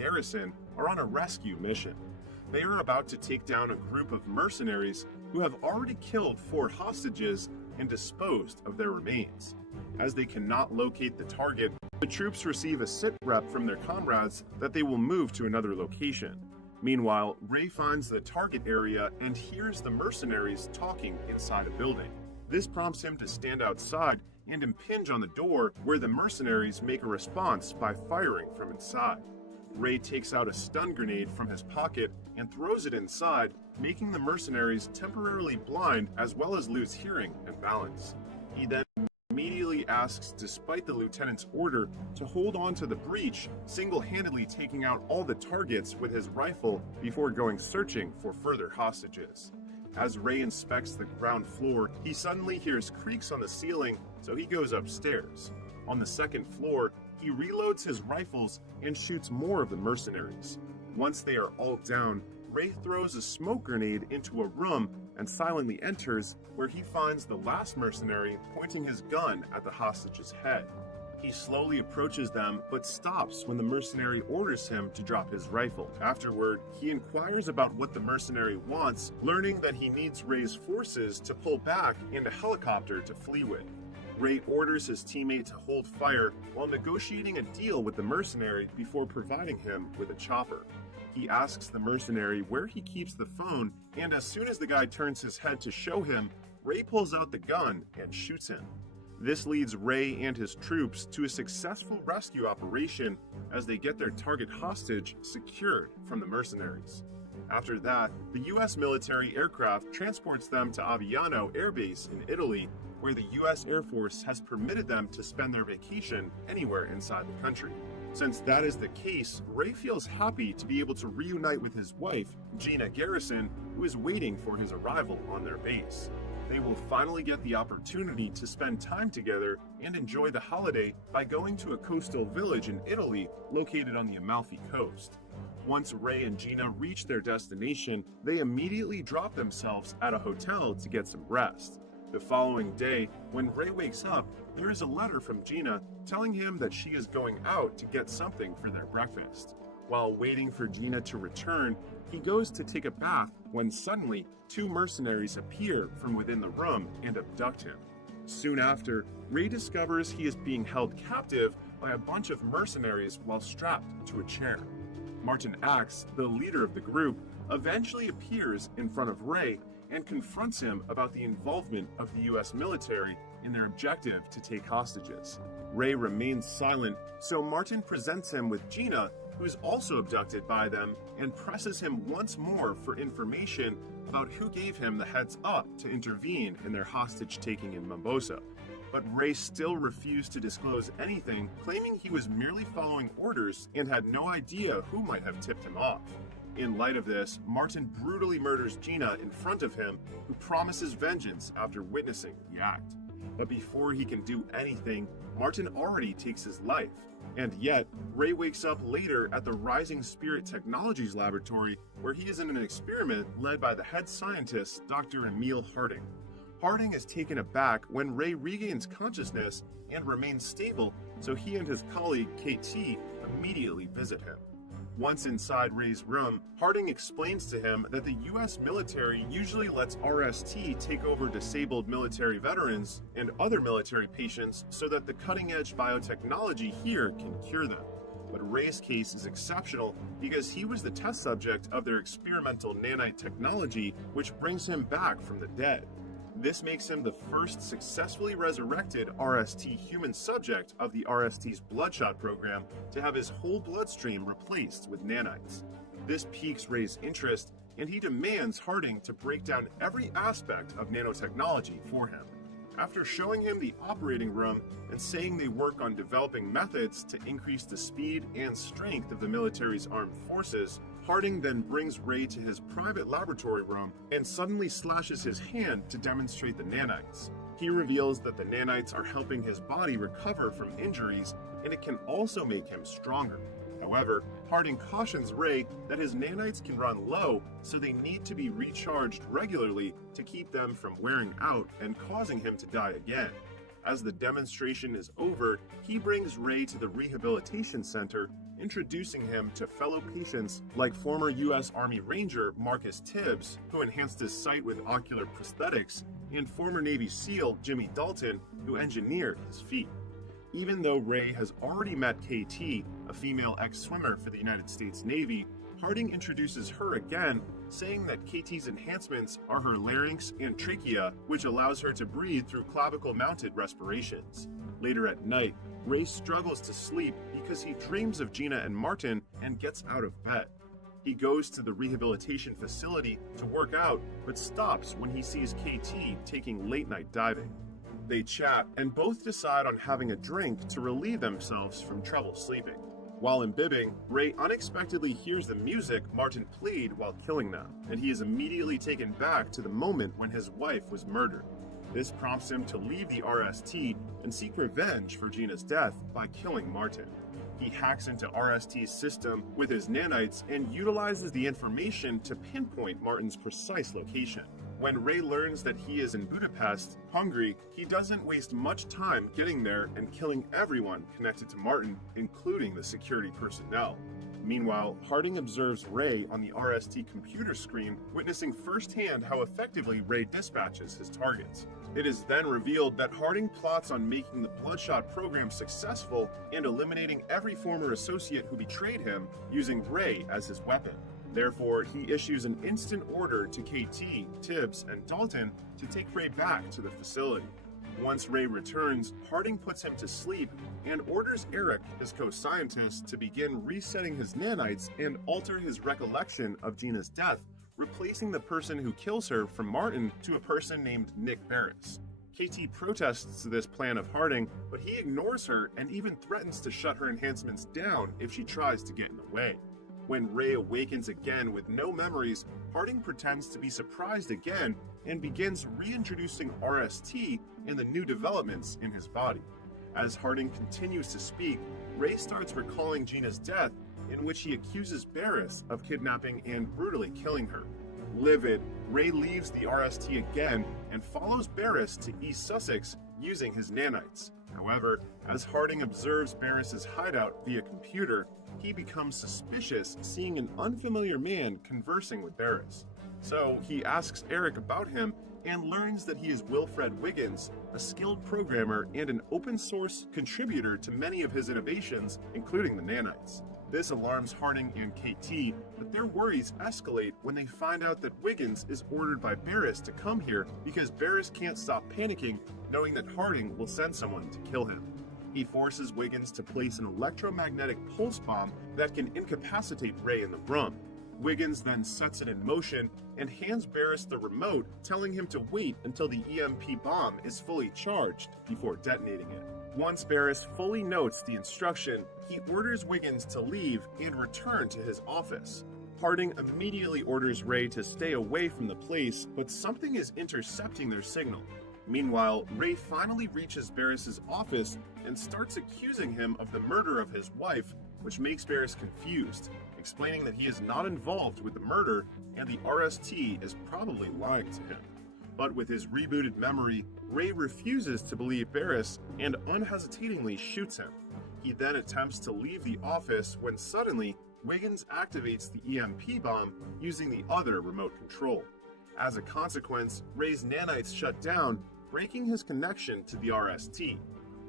Garrison are on a rescue mission. They are about to take down a group of mercenaries who have already killed 4 hostages and disposed of their remains. As they cannot locate the target, the troops receive a sit rep from their comrades that they will move to another location. Meanwhile, Ray finds the target area and hears the mercenaries talking inside a building. This prompts him to stand outside and impinge on the door, where the mercenaries make a response by firing from inside. Ray takes out a stun grenade from his pocket and throws it inside, making the mercenaries temporarily blind as well as lose hearing and balance. He then immediately asks, despite the lieutenant's order, to hold on to the breach, single-handedly taking out all the targets with his rifle before going searching for further hostages. As Ray inspects the ground floor, he suddenly hears creaks on the ceiling, so he goes upstairs. On the second floor, he reloads his rifles and shoots more of the mercenaries. Once they are all down, Ray throws a smoke grenade into a room and silently enters, where he finds the last mercenary pointing his gun at the hostage's head. He slowly approaches them, but stops when the mercenary orders him to drop his rifle. Afterward, he inquires about what the mercenary wants, learning that he needs Ray's forces to pull back and a helicopter to flee with. Ray orders his teammate to hold fire while negotiating a deal with the mercenary before providing him with a chopper. He asks the mercenary where he keeps the phone, and as soon as the guy turns his head to show him, Ray pulls out the gun and shoots him. This leads Ray and his troops to a successful rescue operation as they get their target hostage secured from the mercenaries. After that, the U.S. military aircraft transports them to Aviano Air Base in Italy, where the U.S. Air Force has permitted them to spend their vacation anywhere inside the country. Since that is the case, Ray feels happy to be able to reunite with his wife, Gina Garrison, who is waiting for his arrival on their base. They will finally get the opportunity to spend time together and enjoy the holiday by going to a coastal village in Italy located on the Amalfi Coast. Once Ray and Gina reach their destination, they immediately drop themselves at a hotel to get some rest. The following day, when Ray wakes up, there is a letter from Gina telling him that she is going out to get something for their breakfast. While waiting for Gina to return, he goes to take a bath when suddenly 2 mercenaries appear from within the room and abduct him. Soon after, Ray discovers he is being held captive by a bunch of mercenaries while strapped to a chair. Martin Axe, the leader of the group, eventually appears in front of Ray and confronts him about the involvement of the US military in their objective to take hostages. Ray remains silent, so Martin presents him with Gina, who is also abducted by them, and presses him once more for information about who gave him the heads up to intervene in their hostage-taking in Mombosa. But Ray still refused to disclose anything, claiming he was merely following orders and had no idea who might have tipped him off. In light of this, Martin brutally murders Gina in front of him, who promises vengeance after witnessing the act. But before he can do anything, Martin already takes his life. And yet, Ray wakes up later at the Rising Spirit Technologies laboratory, where he is in an experiment led by the head scientist, Dr. Emil Harding. Harding is taken aback when Ray regains consciousness and remains stable, so he and his colleague, KT, immediately visit him. Once inside Ray's room, Harding explains to him that the US military usually lets RST take over disabled military veterans and other military patients so that the cutting-edge biotechnology here can cure them. But Ray's case is exceptional because he was the test subject of their experimental nanite technology, which brings him back from the dead. This makes him the first successfully resurrected RST human subject of the RST's Bloodshot program to have his whole bloodstream replaced with nanites. This piques Ray's interest, and he demands Harding to break down every aspect of nanotechnology for him. After showing him the operating room and saying they work on developing methods to increase the speed and strength of the military's armed forces, Harding then brings Ray to his private laboratory room and suddenly slashes his hand to demonstrate the nanites. He reveals that the nanites are helping his body recover from injuries, and it can also make him stronger. However, Harding cautions Ray that his nanites can run low, so they need to be recharged regularly to keep them from wearing out and causing him to die again. As the demonstration is over, he brings Ray to the rehabilitation center introducing him to fellow patients like former U.S. Army Ranger Marcus Tibbs, who enhanced his sight with ocular prosthetics, and former Navy SEAL Jimmy Dalton, who engineered his feet. Even though Ray has already met KT, a female ex-swimmer for the United States Navy, Harding introduces her again, saying that KT's enhancements are her larynx and trachea, which allows her to breathe through clavicle-mounted respirations. Later at night, Ray struggles to sleep because he dreams of Gina and Martin and gets out of bed. He goes to the rehabilitation facility to work out, but stops when he sees KT taking late-night diving. They chat and both decide on having a drink to relieve themselves from trouble sleeping. While imbibing, Ray unexpectedly hears the music Martin played while killing them, and he is immediately taken back to the moment when his wife was murdered. This prompts him to leave the RST and seek revenge for Gina's death by killing Martin. He hacks into RST's system with his nanites and utilizes the information to pinpoint Martin's precise location. When Ray learns that he is in Budapest, Hungary, he doesn't waste much time getting there and killing everyone connected to Martin, including the security personnel. Meanwhile, Harding observes Ray on the RST computer screen, witnessing firsthand how effectively Ray dispatches his targets. It is then revealed that Harding plots on making the Bloodshot program successful and eliminating every former associate who betrayed him, using Ray as his weapon. Therefore, he issues an instant order to KT, Tibbs, and Dalton to take Ray back to the facility. Once Ray returns, Harding puts him to sleep and orders Eric, his co-scientist, to begin resetting his nanites and alter his recollection of Gina's death, replacing the person who kills her from Martin to a person named Nick Barris. KT protests this plan of Harding, but he ignores her and even threatens to shut her enhancements down if she tries to get in the way. When Ray awakens again with no memories, Harding pretends to be surprised again and begins reintroducing RST and the new developments in his body. As Harding continues to speak, Ray starts recalling Gina's death, in which he accuses Barris of kidnapping and brutally killing her. Livid, Ray leaves the RST again and follows Barris to East Sussex using his nanites. However, as Harding observes Barris's hideout via computer, he becomes suspicious seeing an unfamiliar man conversing with Barris. So he asks Eric about him and learns that he is Wilfred Wiggins, a skilled programmer and an open source contributor to many of his innovations, including the nanites. This alarms Harding and KT, but their worries escalate when they find out that Wiggins is ordered by Barris to come here because Barris can't stop panicking, knowing that Harding will send someone to kill him. He forces Wiggins to place an electromagnetic pulse bomb that can incapacitate Ray in the room. Wiggins then sets it in motion and hands Barris the remote, telling him to wait until the EMP bomb is fully charged before detonating it. Once Barris fully notes the instruction, he orders Wiggins to leave and return to his office. Harding immediately orders Ray to stay away from the place, but something is intercepting their signal. Meanwhile, Ray finally reaches Barris's office and starts accusing him of the murder of his wife, which makes Barris confused, explaining that he is not involved with the murder and the RST is probably lying to him. But with his rebooted memory, Ray refuses to believe Barris and unhesitatingly shoots him. He then attempts to leave the office when suddenly Wiggins activates the EMP bomb using the other remote control. As a consequence, Ray's nanites shut down, breaking his connection to the RST.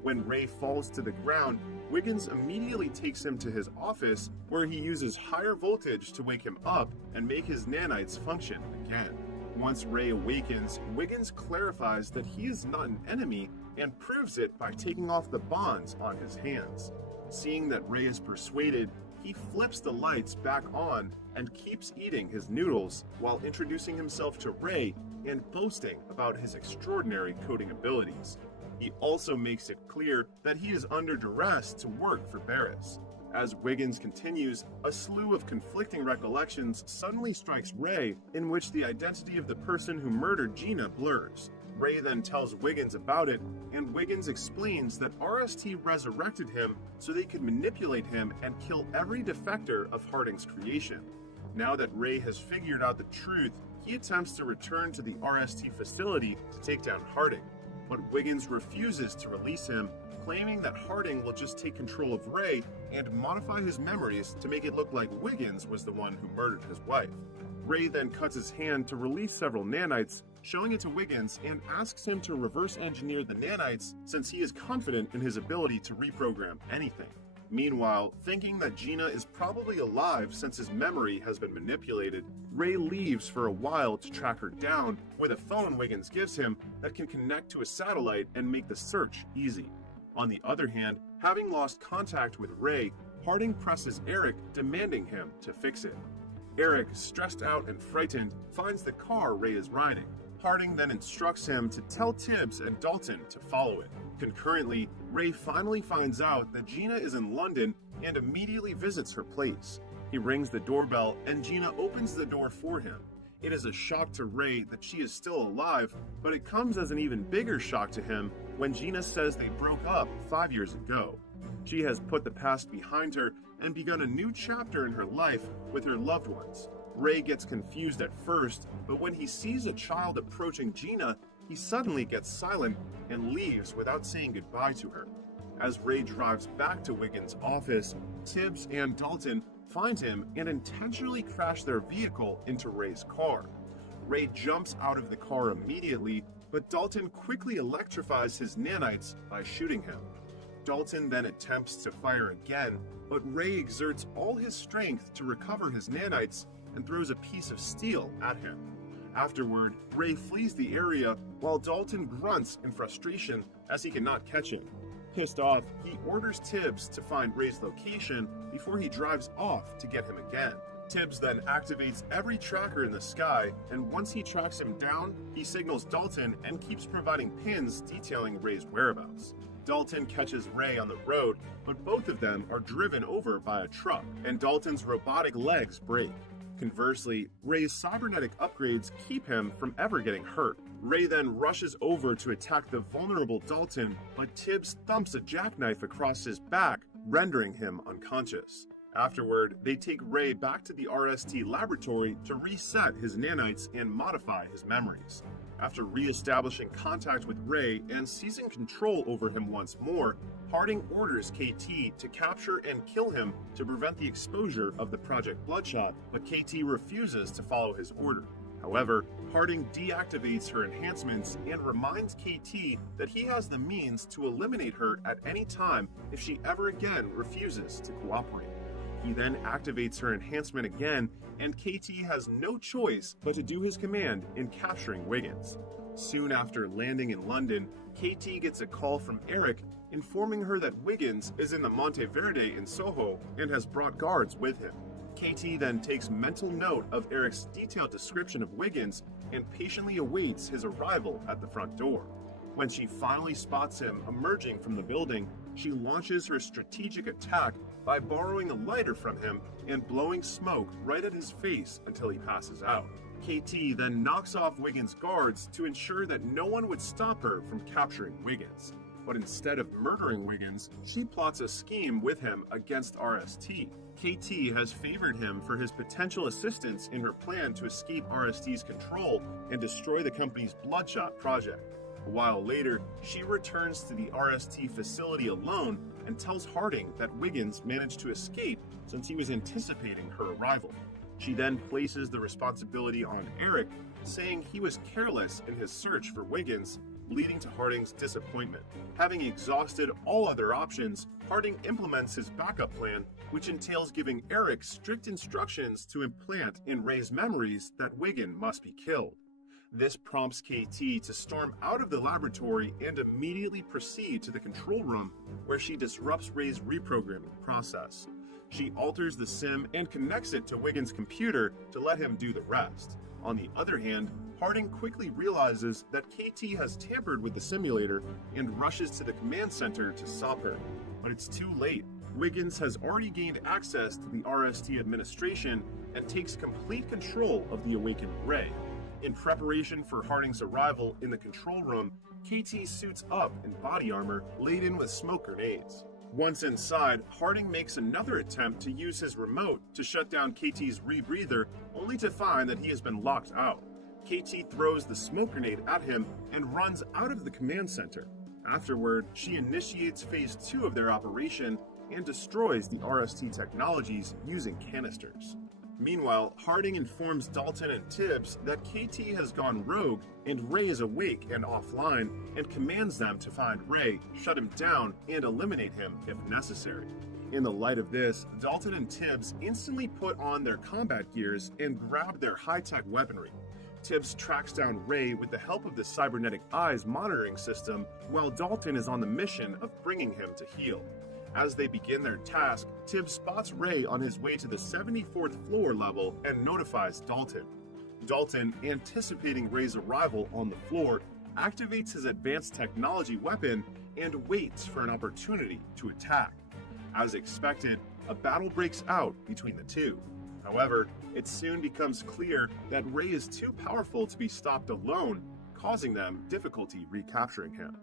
When Ray falls to the ground, Wiggins immediately takes him to his office, where he uses higher voltage to wake him up and make his nanites function again. Once Ray awakens, Wiggins clarifies that he is not an enemy and proves it by taking off the bonds on his hands. Seeing that Ray is persuaded, he flips the lights back on and keeps eating his noodles while introducing himself to Ray and boasting about his extraordinary coding abilities. He also makes it clear that he is under duress to work for Barris. As Wiggins continues, a slew of conflicting recollections suddenly strikes Ray, in which the identity of the person who murdered Gina blurs. Ray then tells Wiggins about it, and Wiggins explains that RST resurrected him so they could manipulate him and kill every defector of Harding's creation. Now that Ray has figured out the truth, he attempts to return to the RST facility to take down Harding, but Wiggins refuses to release him, claiming that Harding will just take control of Ray and modify his memories to make it look like Wiggins was the one who murdered his wife. Ray then cuts his hand to release several nanites, showing it to Wiggins, and asks him to reverse engineer the nanites since he is confident in his ability to reprogram anything. Meanwhile, thinking that Gina is probably alive since his memory has been manipulated, Ray leaves for a while to track her down with a phone Wiggins gives him that can connect to a satellite and make the search easy. On the other hand, having lost contact with Ray, Harding presses Eric, demanding him to fix it. Eric, stressed out and frightened, finds the car Ray is riding. Harding then instructs him to tell Tibbs and Dalton to follow it. Concurrently, Ray finally finds out that Gina is in London and immediately visits her place. He rings the doorbell and Gina opens the door for him. It is a shock to Ray that she is still alive, but it comes as an even bigger shock to him when Gina says they broke up 5 years ago. She has put the past behind her and begun a new chapter in her life with her loved ones. Ray gets confused at first, but when he sees a child approaching Gina, he suddenly gets silent and leaves without saying goodbye to her. As Ray drives back to Wiggins' office, Tibbs and Dalton find him and intentionally crash their vehicle into Ray's car. Ray jumps out of the car immediately, but Dalton quickly electrifies his nanites by shooting him. Dalton then attempts to fire again, but Ray exerts all his strength to recover his nanites and throws a piece of steel at him. Afterward, Ray flees the area while Dalton grunts in frustration as he cannot catch him. Pissed off, he orders Tibbs to find Ray's location before he drives off to get him again. Tibbs then activates every tracker in the sky, and once he tracks him down, he signals Dalton and keeps providing pins detailing Ray's whereabouts. Dalton catches Ray on the road, but both of them are driven over by a truck, and Dalton's robotic legs break. Conversely, Ray's cybernetic upgrades keep him from ever getting hurt. Ray then rushes over to attack the vulnerable Dalton, but Tibbs thumps a jackknife across his back, rendering him unconscious. Afterward, they take Ray back to the RST laboratory to reset his nanites and modify his memories. After re-establishing contact with Ray and seizing control over him once more, Harding orders KT to capture and kill him to prevent the exposure of the Project Bloodshot, but KT refuses to follow his order. However, Harding deactivates her enhancements and reminds KT that he has the means to eliminate her at any time if she ever again refuses to cooperate. He then activates her enhancement again, and KT has no choice but to do his command in capturing Wiggins. Soon after landing in London, KT gets a call from Eric informing her that Wiggins is in the Monteverde in Soho and has brought guards with him. KT then takes mental note of Eric's detailed description of Wiggins and patiently awaits his arrival at the front door. When she finally spots him emerging from the building, she launches her strategic attack by borrowing a lighter from him and blowing smoke right at his face until he passes out. KT then knocks off Wiggins' guards to ensure that no one would stop her from capturing Wiggins. But instead of murdering Wiggins, she plots a scheme with him against RST. KT has favored him for his potential assistance in her plan to escape RST's control and destroy the company's Bloodshot project. A while later, she returns to the RST facility alone and tells Harding that Wiggins managed to escape since he was anticipating her arrival. She then places the responsibility on Eric, saying he was careless in his search for Wiggins, leading to Harding's disappointment. Having exhausted all other options, Harding implements his backup plan, which entails giving Eric strict instructions to implant in Ray's memories that Wiggins must be killed. This prompts KT to storm out of the laboratory and immediately proceed to the control room, where she disrupts Ray's reprogramming process. She alters the sim and connects it to Wiggins' computer to let him do the rest. On the other hand, Harding quickly realizes that KT has tampered with the simulator and rushes to the command center to stop her. But it's too late. Wiggins has already gained access to the RST administration and takes complete control of the awakened Ray. In preparation for Harding's arrival in the control room, KT suits up in body armor laden with smoke grenades. Once inside, Harding makes another attempt to use his remote to shut down KT's rebreather, only to find that he has been locked out. KT throws the smoke grenade at him and runs out of the command center. Afterward, she initiates phase 2 of their operation and destroys the RST technologies using canisters. Meanwhile, Harding informs Dalton and Tibbs that KT has gone rogue and Ray is awake and offline, and commands them to find Ray, shut him down, and eliminate him if necessary. In the light of this, Dalton and Tibbs instantly put on their combat gears and grab their high-tech weaponry. Tibbs tracks down Ray with the help of the cybernetic eyes monitoring system, while Dalton is on the mission of bringing him to heel. As they begin their task, Tibbs spots Ray on his way to the 74th floor level and notifies Dalton. Dalton, anticipating Ray's arrival on the floor, activates his advanced technology weapon and waits for an opportunity to attack. As expected, a battle breaks out between the two. However, it soon becomes clear that Ray is too powerful to be stopped alone, causing them difficulty recapturing him.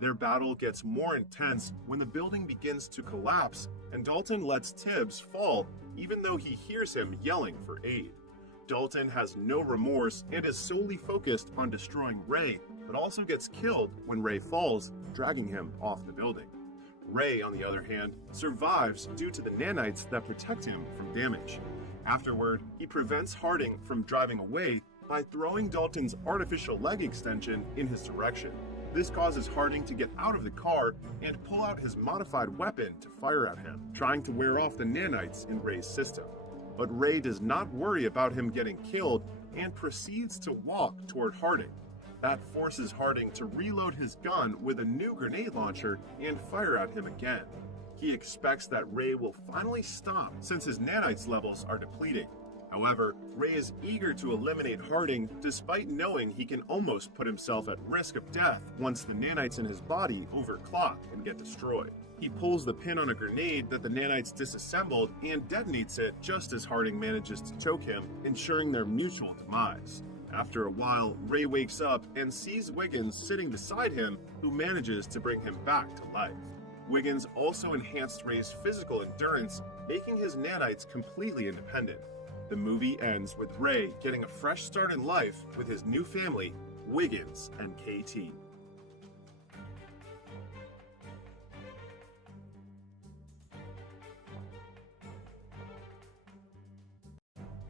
Their battle gets more intense when the building begins to collapse and Dalton lets Tibbs fall even though he hears him yelling for aid. Dalton has no remorse and is solely focused on destroying Ray, but also gets killed when Ray falls, dragging him off the building. Ray, on the other hand, survives due to the nanites that protect him from damage. Afterward, he prevents Harding from driving away by throwing Dalton's artificial leg extension in his direction. This causes Harding to get out of the car and pull out his modified weapon to fire at him, trying to wear off the nanites in Ray's system. But Ray does not worry about him getting killed and proceeds to walk toward Harding. That forces Harding to reload his gun with a new grenade launcher and fire at him again. He expects that Ray will finally stop since his nanites levels are depleting. However, Ray is eager to eliminate Harding despite knowing he can almost put himself at risk of death once the nanites in his body overclock and get destroyed. He pulls the pin on a grenade that the nanites disassembled and detonates it just as Harding manages to choke him, ensuring their mutual demise. After a while, Ray wakes up and sees Wiggins sitting beside him, who manages to bring him back to life. Wiggins also enhanced Ray's physical endurance, making his nanites completely independent. The movie ends with Ray getting a fresh start in life with his new family, Wiggins and KT.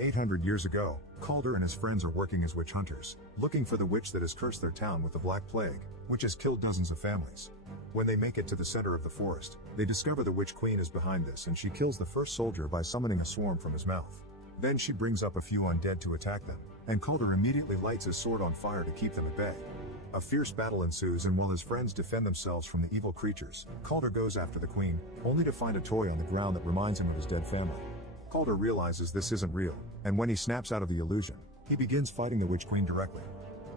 "800 years ago, Calder and his friends are working as witch hunters, looking for the witch that has cursed their town with the Black Plague, which has killed dozens of families. When they make it to the center of the forest, they discover the Witch Queen is behind this, and she kills the first soldier by summoning a swarm from his mouth. Then she brings up a few undead to attack them, and Calder immediately lights his sword on fire to keep them at bay. A fierce battle ensues, and while his friends defend themselves from the evil creatures, Calder goes after the queen, only to find a toy on the ground that reminds him of his dead family. Calder realizes this isn't real, and when he snaps out of the illusion, he begins fighting the Witch Queen directly.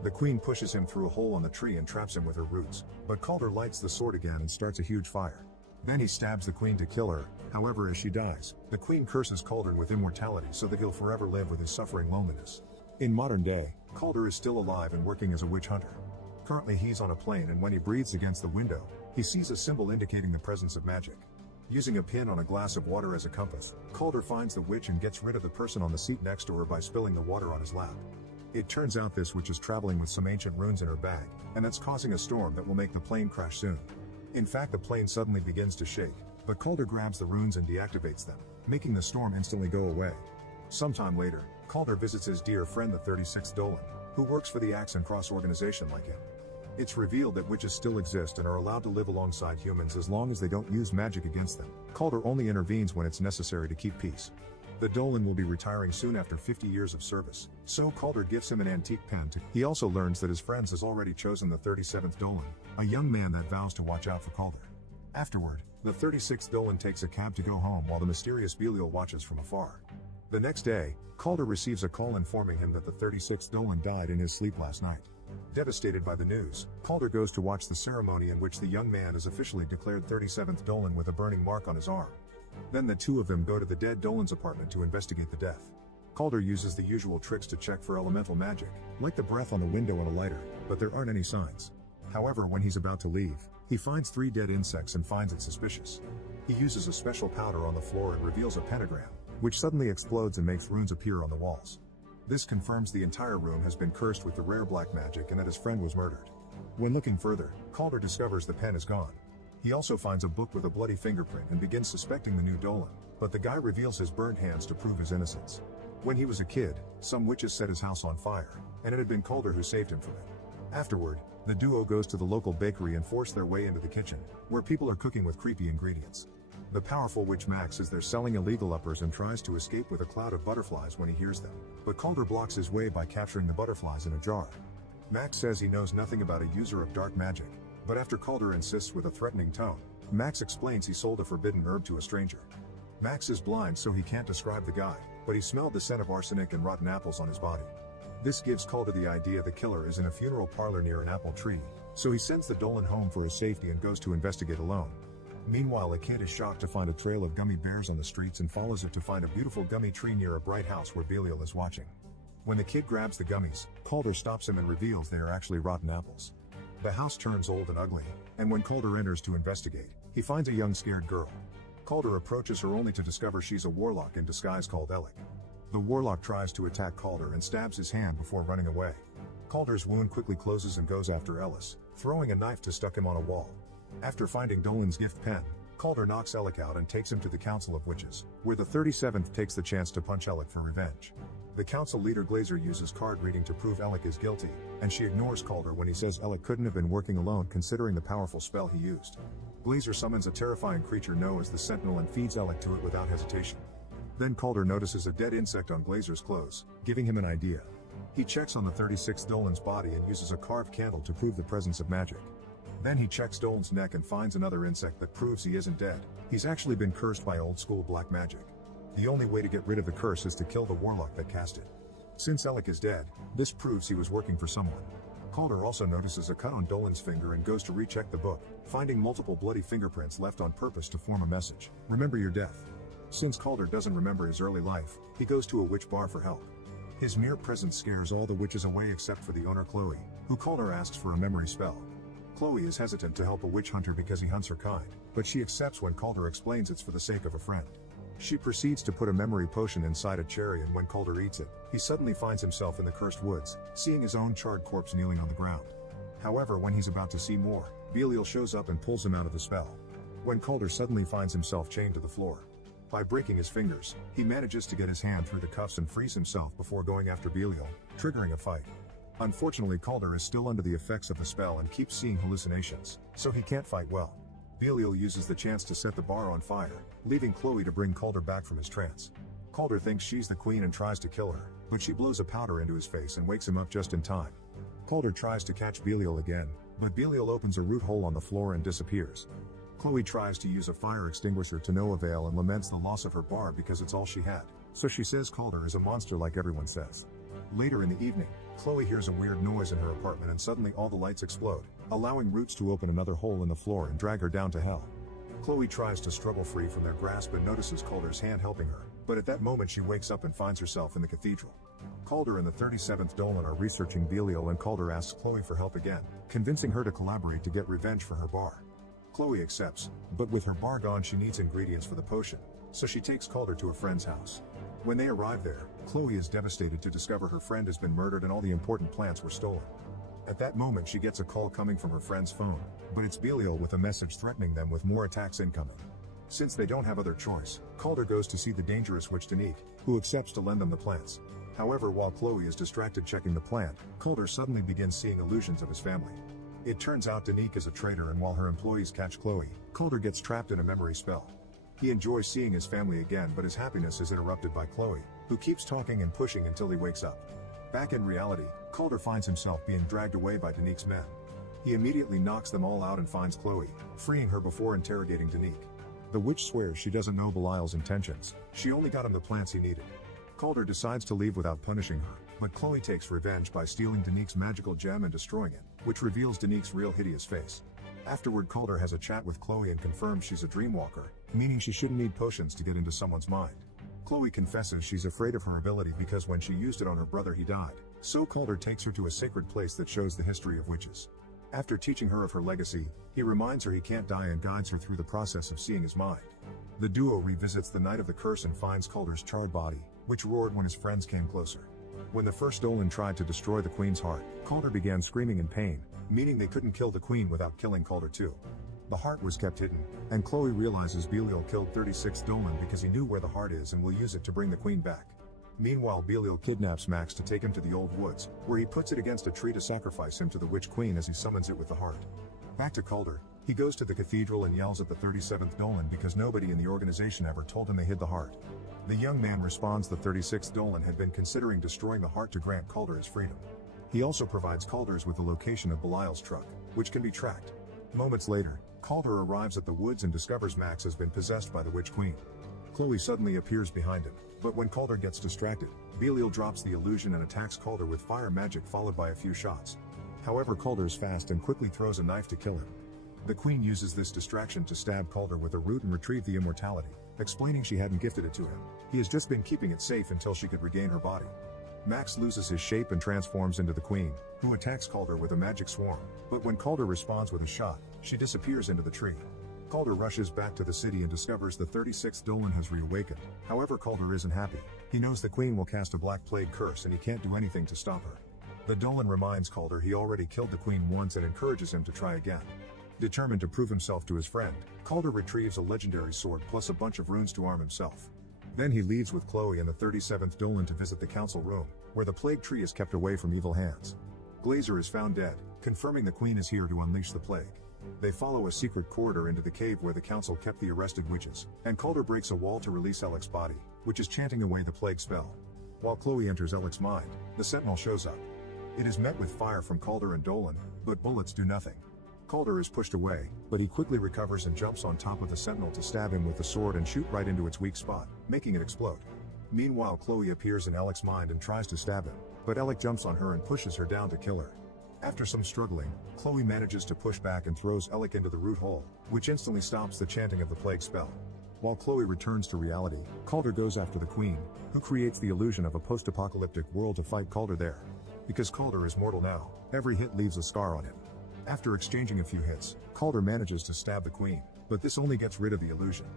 The queen pushes him through a hole on the tree and traps him with her roots, but Calder lights the sword again and starts a huge fire. Then he stabs the queen to kill her. However, as she dies, the queen curses Calder with immortality so that he'll forever live with his suffering loneliness. In modern day, Calder is still alive and working as a witch hunter. Currently he's on a plane, and when he breathes against the window, he sees a symbol indicating the presence of magic. Using a pin on a glass of water as a compass, Calder finds the witch and gets rid of the person on the seat next to her by spilling the water on his lap. It turns out this witch is traveling with some ancient runes in her bag, and that's causing a storm that will make the plane crash soon. In fact, the plane suddenly begins to shake, but Calder grabs the runes and deactivates them, making the storm instantly go away. Sometime later, Calder visits his dear friend the 36th Dolan, who works for the Axe and Cross organization like him. It's revealed that witches still exist and are allowed to live alongside humans as long as they don't use magic against them. Calder only intervenes when it's necessary to keep peace. The Dolan will be retiring soon after 50 years of service, so Calder gives him an antique pen to. He also learns that his friends has already chosen the 37th Dolan, a young man that vows to watch out for Calder. Afterward, the 36th Dolan takes a cab to go home while the mysterious Belial watches from afar. The next day, Calder receives a call informing him that the 36th Dolan died in his sleep last night. Devastated by the news, Calder goes to watch the ceremony in which the young man is officially declared 37th Dolan with a burning mark on his arm. Then the two of them go to the dead Dolan's apartment to investigate the death. Calder uses the usual tricks to check for elemental magic, like the breath on the window and a lighter, but there aren't any signs. However, when he's about to leave, he finds 3 dead insects and finds it suspicious. He uses a special powder on the floor and reveals a pentagram, which suddenly explodes and makes runes appear on the walls. This confirms the entire room has been cursed with the rare black magic and that his friend was murdered. When looking further, Calder discovers the pen is gone. He also finds a book with a bloody fingerprint and begins suspecting the new Dolan, but the guy reveals his burnt hands to prove his innocence. When he was a kid, some witches set his house on fire, and it had been Calder who saved him from it. Afterward, the duo goes to the local bakery and force their way into the kitchen, where people are cooking with creepy ingredients. The powerful witch Max is there selling illegal uppers and tries to escape with a cloud of butterflies when he hears them, but Calder blocks his way by capturing the butterflies in a jar. Max says he knows nothing about a user of dark magic, but after Calder insists with a threatening tone, Max explains he sold a forbidden herb to a stranger. Max is blind so he can't describe the guy, but he smelled the scent of arsenic and rotten apples on his body. This gives Calder the idea the killer is in a funeral parlor near an apple tree, so he sends the Dolan home for his safety and goes to investigate alone. Meanwhile, a kid is shocked to find a trail of gummy bears on the streets and follows it to find a beautiful gummy tree near a bright house where Belial is watching. When the kid grabs the gummies, Calder stops him and reveals they are actually rotten apples. The house turns old and ugly, and when Calder enters to investigate, he finds a young scared girl. Calder approaches her only to discover she's a warlock in disguise called Alec. The warlock tries to attack Calder and stabs his hand before running away. Calder's wound quickly closes and goes after Ellis, throwing a knife to stuck him on a wall. After finding Dolan's gift pen, Calder knocks Alec out and takes him to the Council of Witches, where the 37th takes the chance to punch Alec for revenge. The council leader Glazer uses card reading to prove Alec is guilty, and she ignores Calder when he says Alec couldn't have been working alone considering the powerful spell he used. Glazer summons a terrifying creature known as the Sentinel and feeds Alec to it without hesitation. Then Calder notices a dead insect on Glazer's clothes, giving him an idea. He checks on the 36th Dolan's body and uses a carved candle to prove the presence of magic. Then he checks Dolan's neck and finds another insect that proves he isn't dead. He's actually been cursed by old-school black magic. The only way to get rid of the curse is to kill the warlock that cast it. Since Alec is dead, this proves he was working for someone. Calder also notices a cut on Dolan's finger and goes to recheck the book, finding multiple bloody fingerprints left on purpose to form a message. Remember your death. Since Calder doesn't remember his early life, he goes to a witch bar for help. His mere presence scares all the witches away except for the owner Chloe, who Calder asks for a memory spell. Chloe is hesitant to help a witch hunter because he hunts her kind, but she accepts when Calder explains it's for the sake of a friend. She proceeds to put a memory potion inside a cherry, and when Calder eats it, he suddenly finds himself in the cursed woods, seeing his own charred corpse kneeling on the ground. However, when he's about to see more, Belial shows up and pulls him out of the spell. When Calder suddenly finds himself chained to the floor. By breaking his fingers, he manages to get his hand through the cuffs and frees himself before going after Belial, triggering a fight. Unfortunately, Calder is still under the effects of the spell and keeps seeing hallucinations, so he can't fight well. Belial uses the chance to set the bar on fire, leaving Chloe to bring Calder back from his trance. Calder thinks she's the queen and tries to kill her, but she blows a powder into his face and wakes him up just in time. Calder tries to catch Belial again, but Belial opens a root hole on the floor and disappears. Chloe tries to use a fire extinguisher to no avail and laments the loss of her bar because it's all she had, so she says Calder is a monster like everyone says. Later in the evening, Chloe hears a weird noise in her apartment and suddenly all the lights explode, allowing roots to open another hole in the floor and drag her down to hell. Chloe tries to struggle free from their grasp and notices Calder's hand helping her, but at that moment she wakes up and finds herself in the cathedral. Calder and the 37th Dolan are researching Belial, and Calder asks Chloe for help again, convincing her to collaborate to get revenge for her bar. Chloe accepts, but with her bar gone she needs ingredients for the potion, so she takes Calder to a friend's house. When they arrive there, Chloe is devastated to discover her friend has been murdered and all the important plants were stolen. At that moment she gets a call coming from her friend's phone, but it's Belial with a message threatening them with more attacks incoming. Since they don't have other choice, Calder goes to see the dangerous witch Danique, who accepts to lend them the plants. However, while Chloe is distracted checking the plant, Calder suddenly begins seeing illusions of his family. It turns out Danique is a traitor, and while her employees catch Chloe, Calder gets trapped in a memory spell. He enjoys seeing his family again, but his happiness is interrupted by Chloe, who keeps talking and pushing until he wakes up. Back in reality, Calder finds himself being dragged away by Danique's men. He immediately knocks them all out and finds Chloe, freeing her before interrogating Danique. The witch swears she doesn't know Belial's intentions, she only got him the plants he needed. Calder decides to leave without punishing her, but Chloe takes revenge by stealing Danique's magical gem and destroying it, which reveals Danique's real hideous face. Afterward, Calder has a chat with Chloe and confirms she's a dreamwalker, meaning she shouldn't need potions to get into someone's mind. Chloe confesses she's afraid of her ability because when she used it on her brother he died, so Calder takes her to a sacred place that shows the history of witches. After teaching her of her legacy, he reminds her he can't die and guides her through the process of seeing his mind. The duo revisits the night of the curse and finds Calder's charred body, which roared when his friends came closer. When the first Dolan tried to destroy the queen's heart, Calder began screaming in pain, meaning they couldn't kill the queen without killing Calder too. The heart was kept hidden, and Chloe realizes Belial killed 36 Dolan because he knew where the heart is and will use it to bring the queen back. Meanwhile, Belial kidnaps Max to take him to the old woods, where he puts it against a tree to sacrifice him to the witch queen as he summons it with the heart. Back to Calder, he goes to the cathedral and yells at the 37th Dolan because nobody in the organization ever told him they hid the heart. The young man responds the 36th Dolan had been considering destroying the heart to grant Calder his freedom. He also provides Calders with the location of Belial's truck, which can be tracked. Moments later, Calder arrives at the woods and discovers Max has been possessed by the witch queen. Chloe suddenly appears behind him, but when Calder gets distracted, Belial drops the illusion and attacks Calder with fire magic followed by a few shots. However, Calder is fast and quickly throws a knife to kill him. The queen uses this distraction to stab Calder with a root and retrieve the immortality, explaining she hadn't gifted it to him. He has just been keeping it safe until she could regain her body. Max loses his shape and transforms into the queen, who attacks Calder with a magic swarm, but when Calder responds with a shot, she disappears into the tree. Calder rushes back to the city and discovers the 36th Dolan has reawakened. However, Calder isn't happy. He knows the queen will cast a black plague curse and he can't do anything to stop her. The Dolan reminds Calder he already killed the queen once and encourages him to try again. Determined to prove himself to his friend, Calder retrieves a legendary sword plus a bunch of runes to arm himself. Then he leaves with Chloe and the 37th Dolan to visit the council room, where the plague tree is kept away from evil hands. Glazer is found dead, confirming the queen is here to unleash the plague. They follow a secret corridor into the cave where the council kept the arrested witches, and Calder breaks a wall to release Alec's body, which is chanting away the plague spell. While Chloe enters Alec's mind, the sentinel shows up. It is met with fire from Calder and Dolan, but bullets do nothing. Calder is pushed away, but he quickly recovers and jumps on top of the sentinel to stab him with the sword and shoot right into its weak spot, making it explode. Meanwhile, Chloe appears in Alec's mind and tries to stab him, but Alec jumps on her and pushes her down to kill her. After some struggling, Chloe manages to push back and throws Alec into the root hole, which instantly stops the chanting of the plague spell. While Chloe returns to reality, Calder goes after the queen, who creates the illusion of a post-apocalyptic world to fight Calder there. Because Calder is mortal now, every hit leaves a scar on him. After exchanging a few hits, Calder manages to stab the queen, but this only gets rid of the illusion.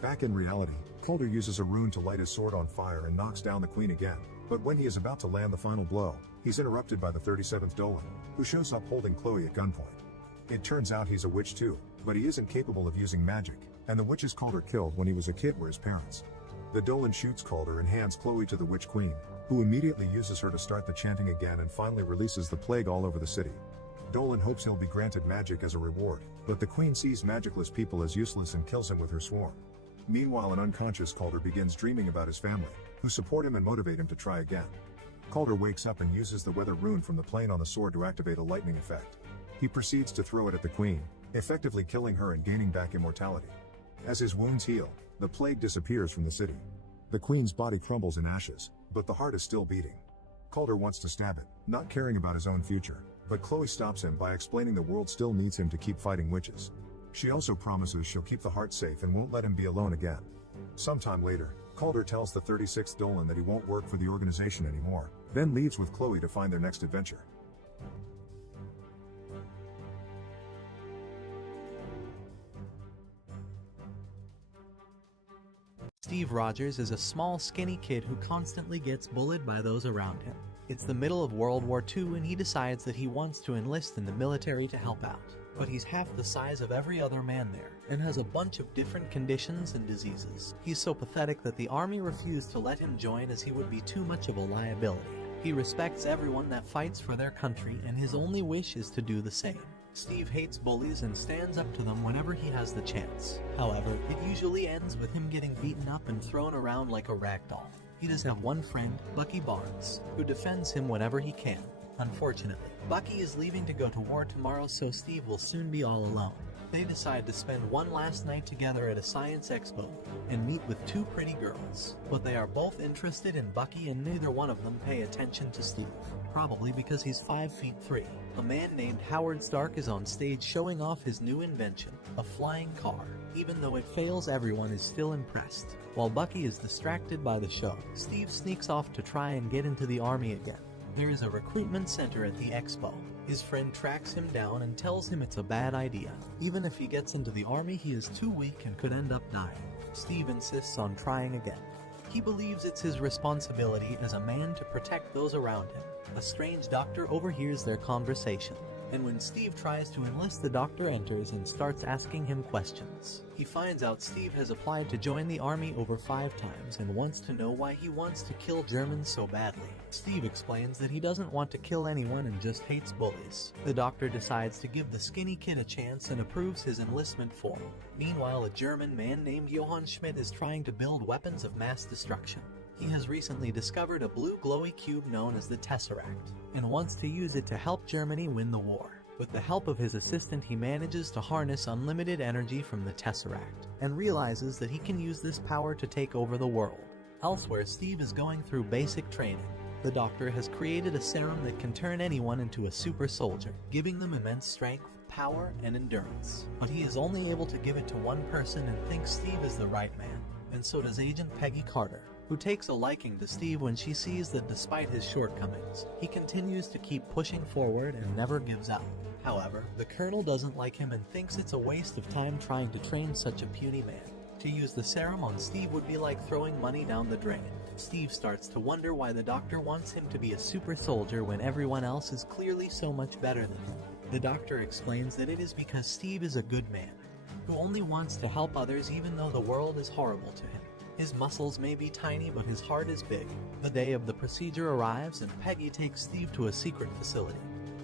Back in reality, Calder uses a rune to light his sword on fire and knocks down the queen again, but when he is about to land the final blow, he's interrupted by the 37th Dolan, who shows up holding Chloe at gunpoint. It turns out he's a witch too, but he isn't capable of using magic, and the witches Calder killed when he was a kid were his parents. The Dolan shoots Calder and hands Chloe to the witch queen, who immediately uses her to start the chanting again and finally releases the plague all over the city. Dolan hopes he'll be granted magic as a reward, but the queen sees magicless people as useless and kills him with her swarm. Meanwhile, an unconscious Calder begins dreaming about his family, who support him and motivate him to try again. Calder wakes up and uses the weather rune from the plane on the sword to activate a lightning effect. He proceeds to throw it at the queen, effectively killing her and gaining back immortality. As his wounds heal, the plague disappears from the city. The queen's body crumbles in ashes, but the heart is still beating. Calder wants to stab it, not caring about his own future, but Chloe stops him by explaining the world still needs him to keep fighting witches. She also promises she'll keep the heart safe and won't let him be alone again. Sometime later, Calder tells the 36th Dolan that he won't work for the organization anymore, then leaves with Chloe to find their next adventure. Steve Rogers is a small, skinny kid who constantly gets bullied by those around him. It's the middle of World War II and he decides that he wants to enlist in the military to help out. But he's half the size of every other man there, and has a bunch of different conditions and diseases. He's so pathetic that the army refused to let him join as he would be too much of a liability. He respects everyone that fights for their country, and his only wish is to do the same. Steve hates bullies and stands up to them whenever he has the chance. However, it usually ends with him getting beaten up and thrown around like a rag doll. He does have one friend, Bucky Barnes, who defends him whenever he can. Unfortunately, Bucky is leaving to go to war tomorrow, so Steve will soon be all alone. They decide to spend one last night together at a science expo and meet with two pretty girls. But they are both interested in Bucky and neither one of them pay attention to Steve, probably because he's 5'3". A man named Howard Stark is on stage showing off his new invention, a flying car. Even though it fails, everyone is still impressed. While Bucky is distracted by the show, Steve sneaks off to try and get into the army again. There is a recruitment center at the expo. His friend tracks him down and tells him it's a bad idea. Even if he gets into the army, he is too weak and could end up dying. Steve insists on trying again. He believes it's his responsibility as a man to protect those around him. A strange doctor overhears their conversation. and when Steve tries to enlist, the doctor enters and starts asking him questions. He finds out Steve has applied to join the army over 5 times and wants to know why he wants to kill Germans so badly. Steve explains that he doesn't want to kill anyone and just hates bullies. The doctor decides to give the skinny kid a chance and approves his enlistment form. Meanwhile, a German man named Johann Schmidt is trying to build weapons of mass destruction. He has recently discovered a blue glowy cube known as the Tesseract, and wants to use it to help Germany win the war. With the help of his assistant, he manages to harness unlimited energy from the Tesseract, and realizes that he can use this power to take over the world. Elsewhere, Steve is going through basic training. The doctor has created a serum that can turn anyone into a super soldier, giving them immense strength, power, and endurance. But he is only able to give it to one person and thinks Steve is the right man, and so does Agent Peggy Carter, who takes a liking to Steve when she sees that despite his shortcomings, he continues to keep pushing forward and never gives up. However, the Colonel doesn't like him and thinks it's a waste of time trying to train such a puny man. To use the serum on Steve would be like throwing money down the drain. Steve starts to wonder why the doctor wants him to be a super soldier when everyone else is clearly so much better than him. The doctor explains that it is because Steve is a good man, who only wants to help others even though the world is horrible to him. His muscles may be tiny, but his heart is big. The day of the procedure arrives, and Peggy takes Steve to a secret facility,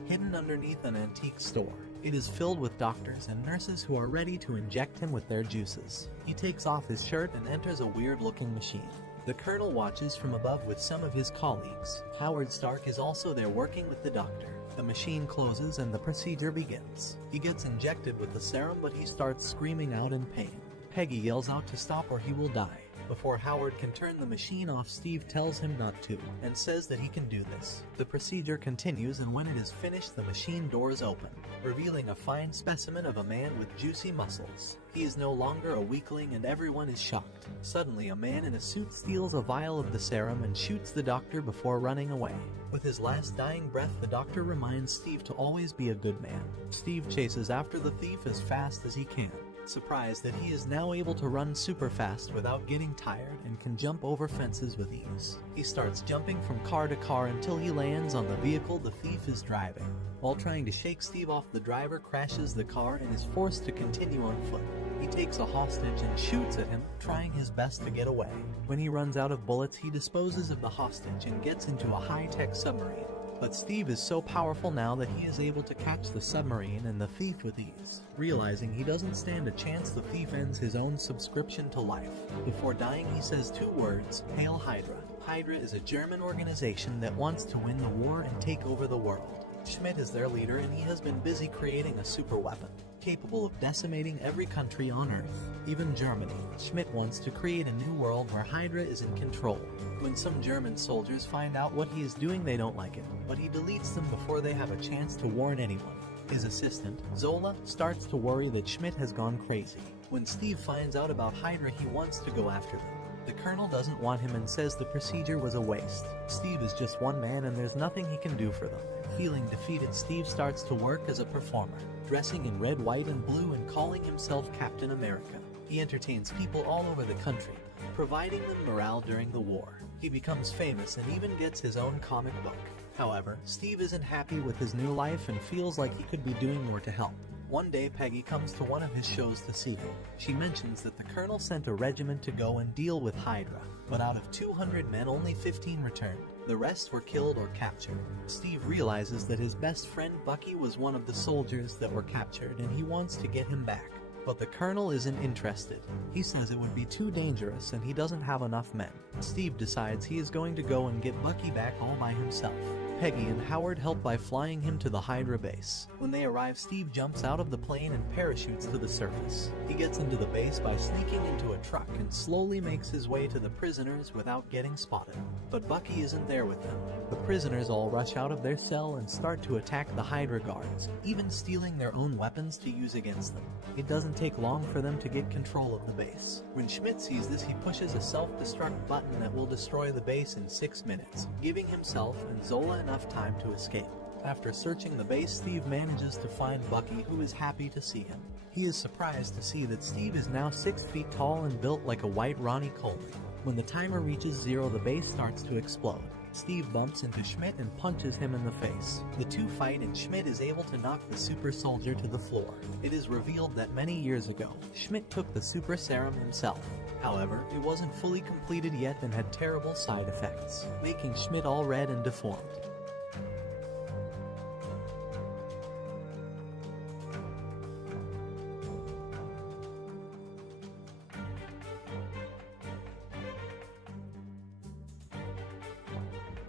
hidden underneath an antique store. It is filled with doctors and nurses who are ready to inject him with their juices. He takes off his shirt and enters a weird-looking machine. The Colonel watches from above with some of his colleagues. Howard Stark is also there working with the doctor. The machine closes and the procedure begins. He gets injected with the serum, but he starts screaming out in pain. Peggy yells out to stop or he will die. Before Howard can turn the machine off, Steve tells him not to, and says that he can do this. The procedure continues, and when it is finished, the machine doors open, revealing a fine specimen of a man with juicy muscles. He is no longer a weakling, and everyone is shocked. Suddenly, a man in a suit steals a vial of the serum and shoots the doctor before running away. With his last dying breath, the doctor reminds Steve to always be a good man. Steve chases after the thief as fast as he can, surprised that he is now able to run super fast without getting tired and can jump over fences with ease. He starts jumping from car to car until he lands on the vehicle the thief is driving. While trying to shake Steve off, the driver crashes the car and is forced to continue on foot. He takes a hostage and shoots at him, trying his best to get away. When he runs out of bullets, he disposes of the hostage and gets into a high-tech submarine. But Steve is so powerful now that he is able to catch the submarine and the thief with ease. Realizing he doesn't stand a chance, the thief ends his own subscription to life. Before dying, he says 2 words, "Hail Hydra." Hydra is a German organization that wants to win the war and take over the world. Schmidt is their leader, and he has been busy creating a super weapon, capable of decimating every country on Earth, even Germany. Schmidt wants to create a new world where Hydra is in control. When some German soldiers find out what he is doing, they don't like it, but he deletes them before they have a chance to warn anyone. His assistant, Zola, starts to worry that Schmidt has gone crazy. When Steve finds out about Hydra, he wants to go after them. The Colonel doesn't want him and says the procedure was a waste. Steve is just one man and there's nothing he can do for them. Feeling defeated, Steve starts to work as a performer, dressing in red, white, and blue and calling himself Captain America. He entertains people all over the country, providing them morale during the war. He becomes famous and even gets his own comic book. However, Steve isn't happy with his new life and feels like he could be doing more to help. One day, Peggy comes to one of his shows to see him. She mentions that the Colonel sent a regiment to go and deal with Hydra, but out of 200 men, only 15 returned. The rest were killed or captured. Steve realizes that his best friend Bucky was one of the soldiers that were captured, and he wants to get him back. But the Colonel isn't interested. He says it would be too dangerous and he doesn't have enough men. Steve decides he is going to go and get Bucky back all by himself. Peggy and Howard help by flying him to the Hydra base. When they arrive, Steve jumps out of the plane and parachutes to the surface. He gets into the base by sneaking into a truck and slowly makes his way to the prisoners without getting spotted. But Bucky isn't there with them. The prisoners all rush out of their cell and start to attack the Hydra guards, even stealing their own weapons to use against them. It doesn't take long for them to get control of the base. When Schmidt sees this, he pushes a self-destruct button that will destroy the base in 6 minutes, giving himself and Zola enough time to escape. After searching the base, Steve manages to find Bucky, who is happy to see him. He is surprised to see that Steve is now 6 feet tall and built like a white Ronnie Coleman. When the timer reaches 0, the base starts to explode. Steve bumps into Schmidt and punches him in the face. The two fight and Schmidt is able to knock the super soldier to the floor. It is revealed that many years ago, Schmidt took the super serum himself. However, it wasn't fully completed yet and had terrible side effects, making Schmidt all red and deformed.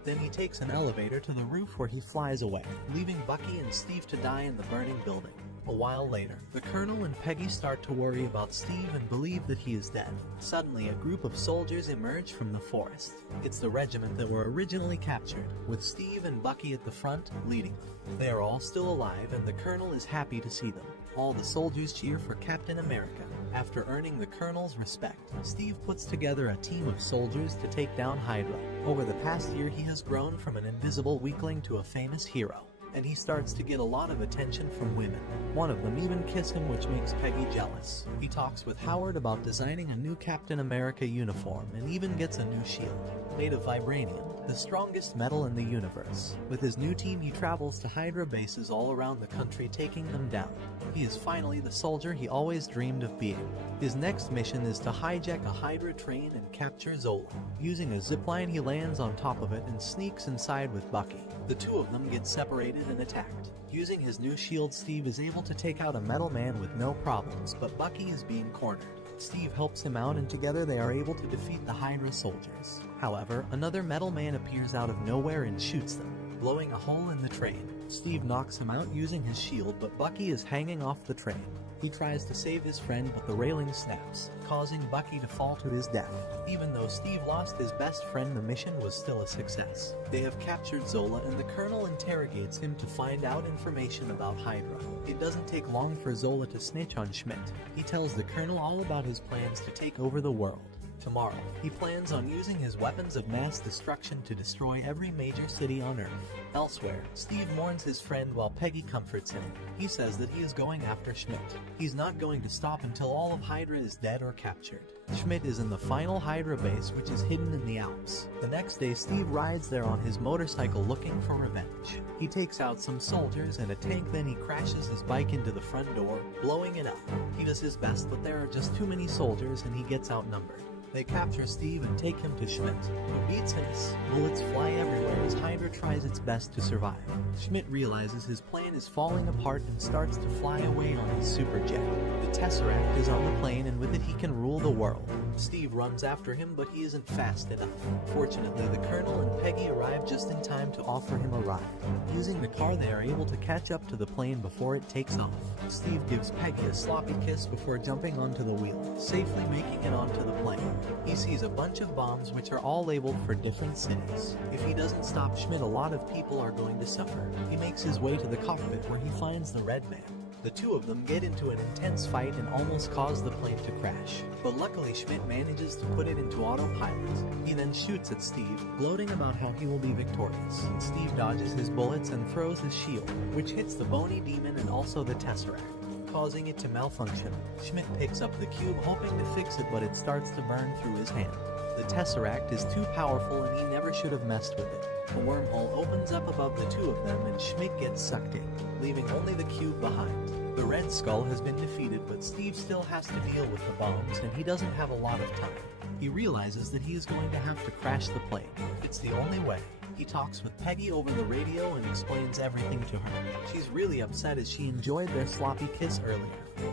Then he takes an elevator to the roof where he flies away, leaving Bucky and Steve to die in the burning building. A while later, the Colonel and Peggy start to worry about Steve and believe that he is dead. Suddenly, a group of soldiers emerge from the forest. It's the regiment that were originally captured, with Steve and Bucky at the front, leading them. They are all still alive, and the Colonel is happy to see them. All the soldiers cheer for Captain America. After earning the Colonel's respect, Steve puts together a team of soldiers to take down Hydra. Over the past year, he has grown from an invisible weakling to a famous hero, and he starts to get a lot of attention from women. One of them even kiss him, which makes Peggy jealous. He talks with Howard about designing a new Captain America uniform and even gets a new shield, made of vibranium, the strongest metal in the universe. With his new team, he travels to Hydra bases all around the country, taking them down. He is finally the soldier he always dreamed of being. His next mission is to hijack a Hydra train and capture Zola. Using a zipline, he lands on top of it and sneaks inside with Bucky. The two of them get separated and attacked. Using his new shield, Steve is able to take out a metal man with no problems, but Bucky is being cornered. Steve helps him out, and together they are able to defeat the Hydra soldiers. However, another metal man appears out of nowhere and shoots them, blowing a hole in the train. Steve knocks him out using his shield, but Bucky is hanging off the train. He tries to save his friend, but the railing snaps, causing Bucky to fall to his death. Even though Steve lost his best friend, the mission was still a success. They have captured Zola, and the Colonel interrogates him to find out information about Hydra. It doesn't take long for Zola to snitch on Schmidt. He tells the Colonel all about his plans to take over the world. Tomorrow, he plans on using his weapons of mass destruction to destroy every major city on Earth. Elsewhere, Steve mourns his friend while Peggy comforts him. He says that he is going after Schmidt. He's not going to stop until all of Hydra is dead or captured. Schmidt is in the final Hydra base, which is hidden in the Alps. The next day, Steve rides there on his motorcycle looking for revenge. He takes out some soldiers and a tank, then he crashes his bike into the front door, blowing it up. He does his best, but there are just too many soldiers and he gets outnumbered. They capture Steve and take him to Schmidt, who beats him. Bullets fly everywhere as Hydra tries its best to survive. Schmidt realizes his plan is falling apart and starts to fly away on his superjet. The Tesseract is on the plane, and with it he can rule the world. Steve runs after him, but he isn't fast enough. Fortunately, the Colonel and Peggy arrive just in time to offer him a ride. Using the car, they are able to catch up to the plane before it takes off. Steve gives Peggy a sloppy kiss before jumping onto the wheel, safely making it onto the plane. He sees a bunch of bombs which are all labeled for different cities. If he doesn't stop Schmidt, a lot of people are going to suffer. He makes his way to the cockpit where he finds the Red Man. The two of them get into an intense fight and almost cause the plane to crash. But luckily, Schmidt manages to put it into autopilot. He then shoots at Steve, gloating about how he will be victorious. Steve dodges his bullets and throws his shield, which hits the bony demon and also the Tesseract, causing it to malfunction. Schmidt picks up the cube, hoping to fix it, but it starts to burn through his hand. The Tesseract is too powerful and he never should have messed with it. A wormhole opens up above the two of them and Schmidt gets sucked in, leaving only the cube behind. The Red Skull has been defeated, but Steve still has to deal with the bombs and he doesn't have a lot of time. He realizes that he is going to have to crash the plane. It's the only way. He talks with Peggy over the radio and explains everything to her. She's really upset as she enjoyed their sloppy kiss earlier.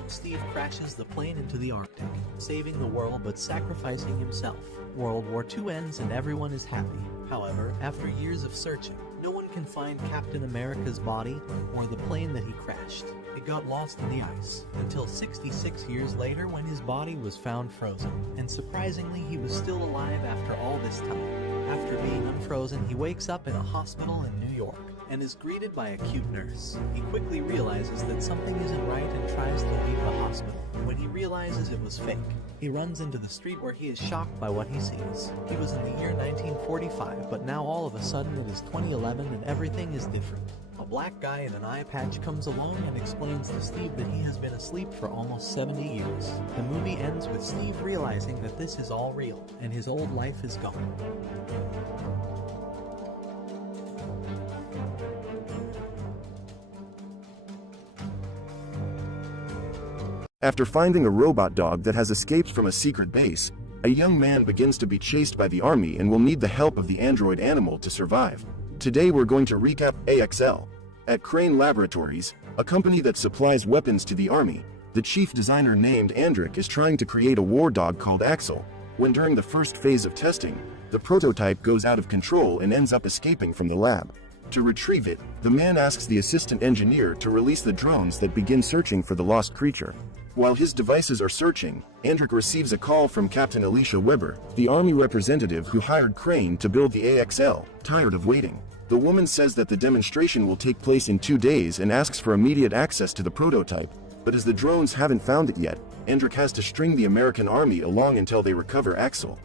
Steve crashes the plane into the Arctic, saving the world but sacrificing himself. World War II ends and everyone is happy. However, after years of searching, no one can find Captain America's body or the plane that he crashed. It got lost in the ice, until 66 years later when his body was found frozen. And surprisingly, he was still alive after all this time. After being unfrozen, he wakes up in a hospital in New York and is greeted by a cute nurse. He quickly realizes that something isn't right and tries to leave the hospital. When he realizes it was fake, he runs into the street where he is shocked by what he sees. He was in the year 1945, but now all of a sudden it is 2011 and everything is different. A black guy in an eye patch comes along and explains to Steve that he has been asleep for almost 70 years. The movie ends with Steve realizing that this is all real and his old life is gone. After finding a robot dog that has escaped from a secret base, a young man begins to be chased by the army and will need the help of the android animal to survive. Today we're going to recap AXL. At Crane Laboratories, a company that supplies weapons to the army, the chief designer named Andric is trying to create a war dog called Axel, when during the first phase of testing, the prototype goes out of control and ends up escaping from the lab. To retrieve it, the man asks the assistant engineer to release the drones that begin searching for the lost creature. While his devices are searching, Andric receives a call from Captain Alicia Weber, the army representative who hired Crane to build the AXL, tired of waiting. The woman says that the demonstration will take place in 2 days and asks for immediate access to the prototype, but as the drones haven't found it yet, Andric has to string the American army along until they recover Axel.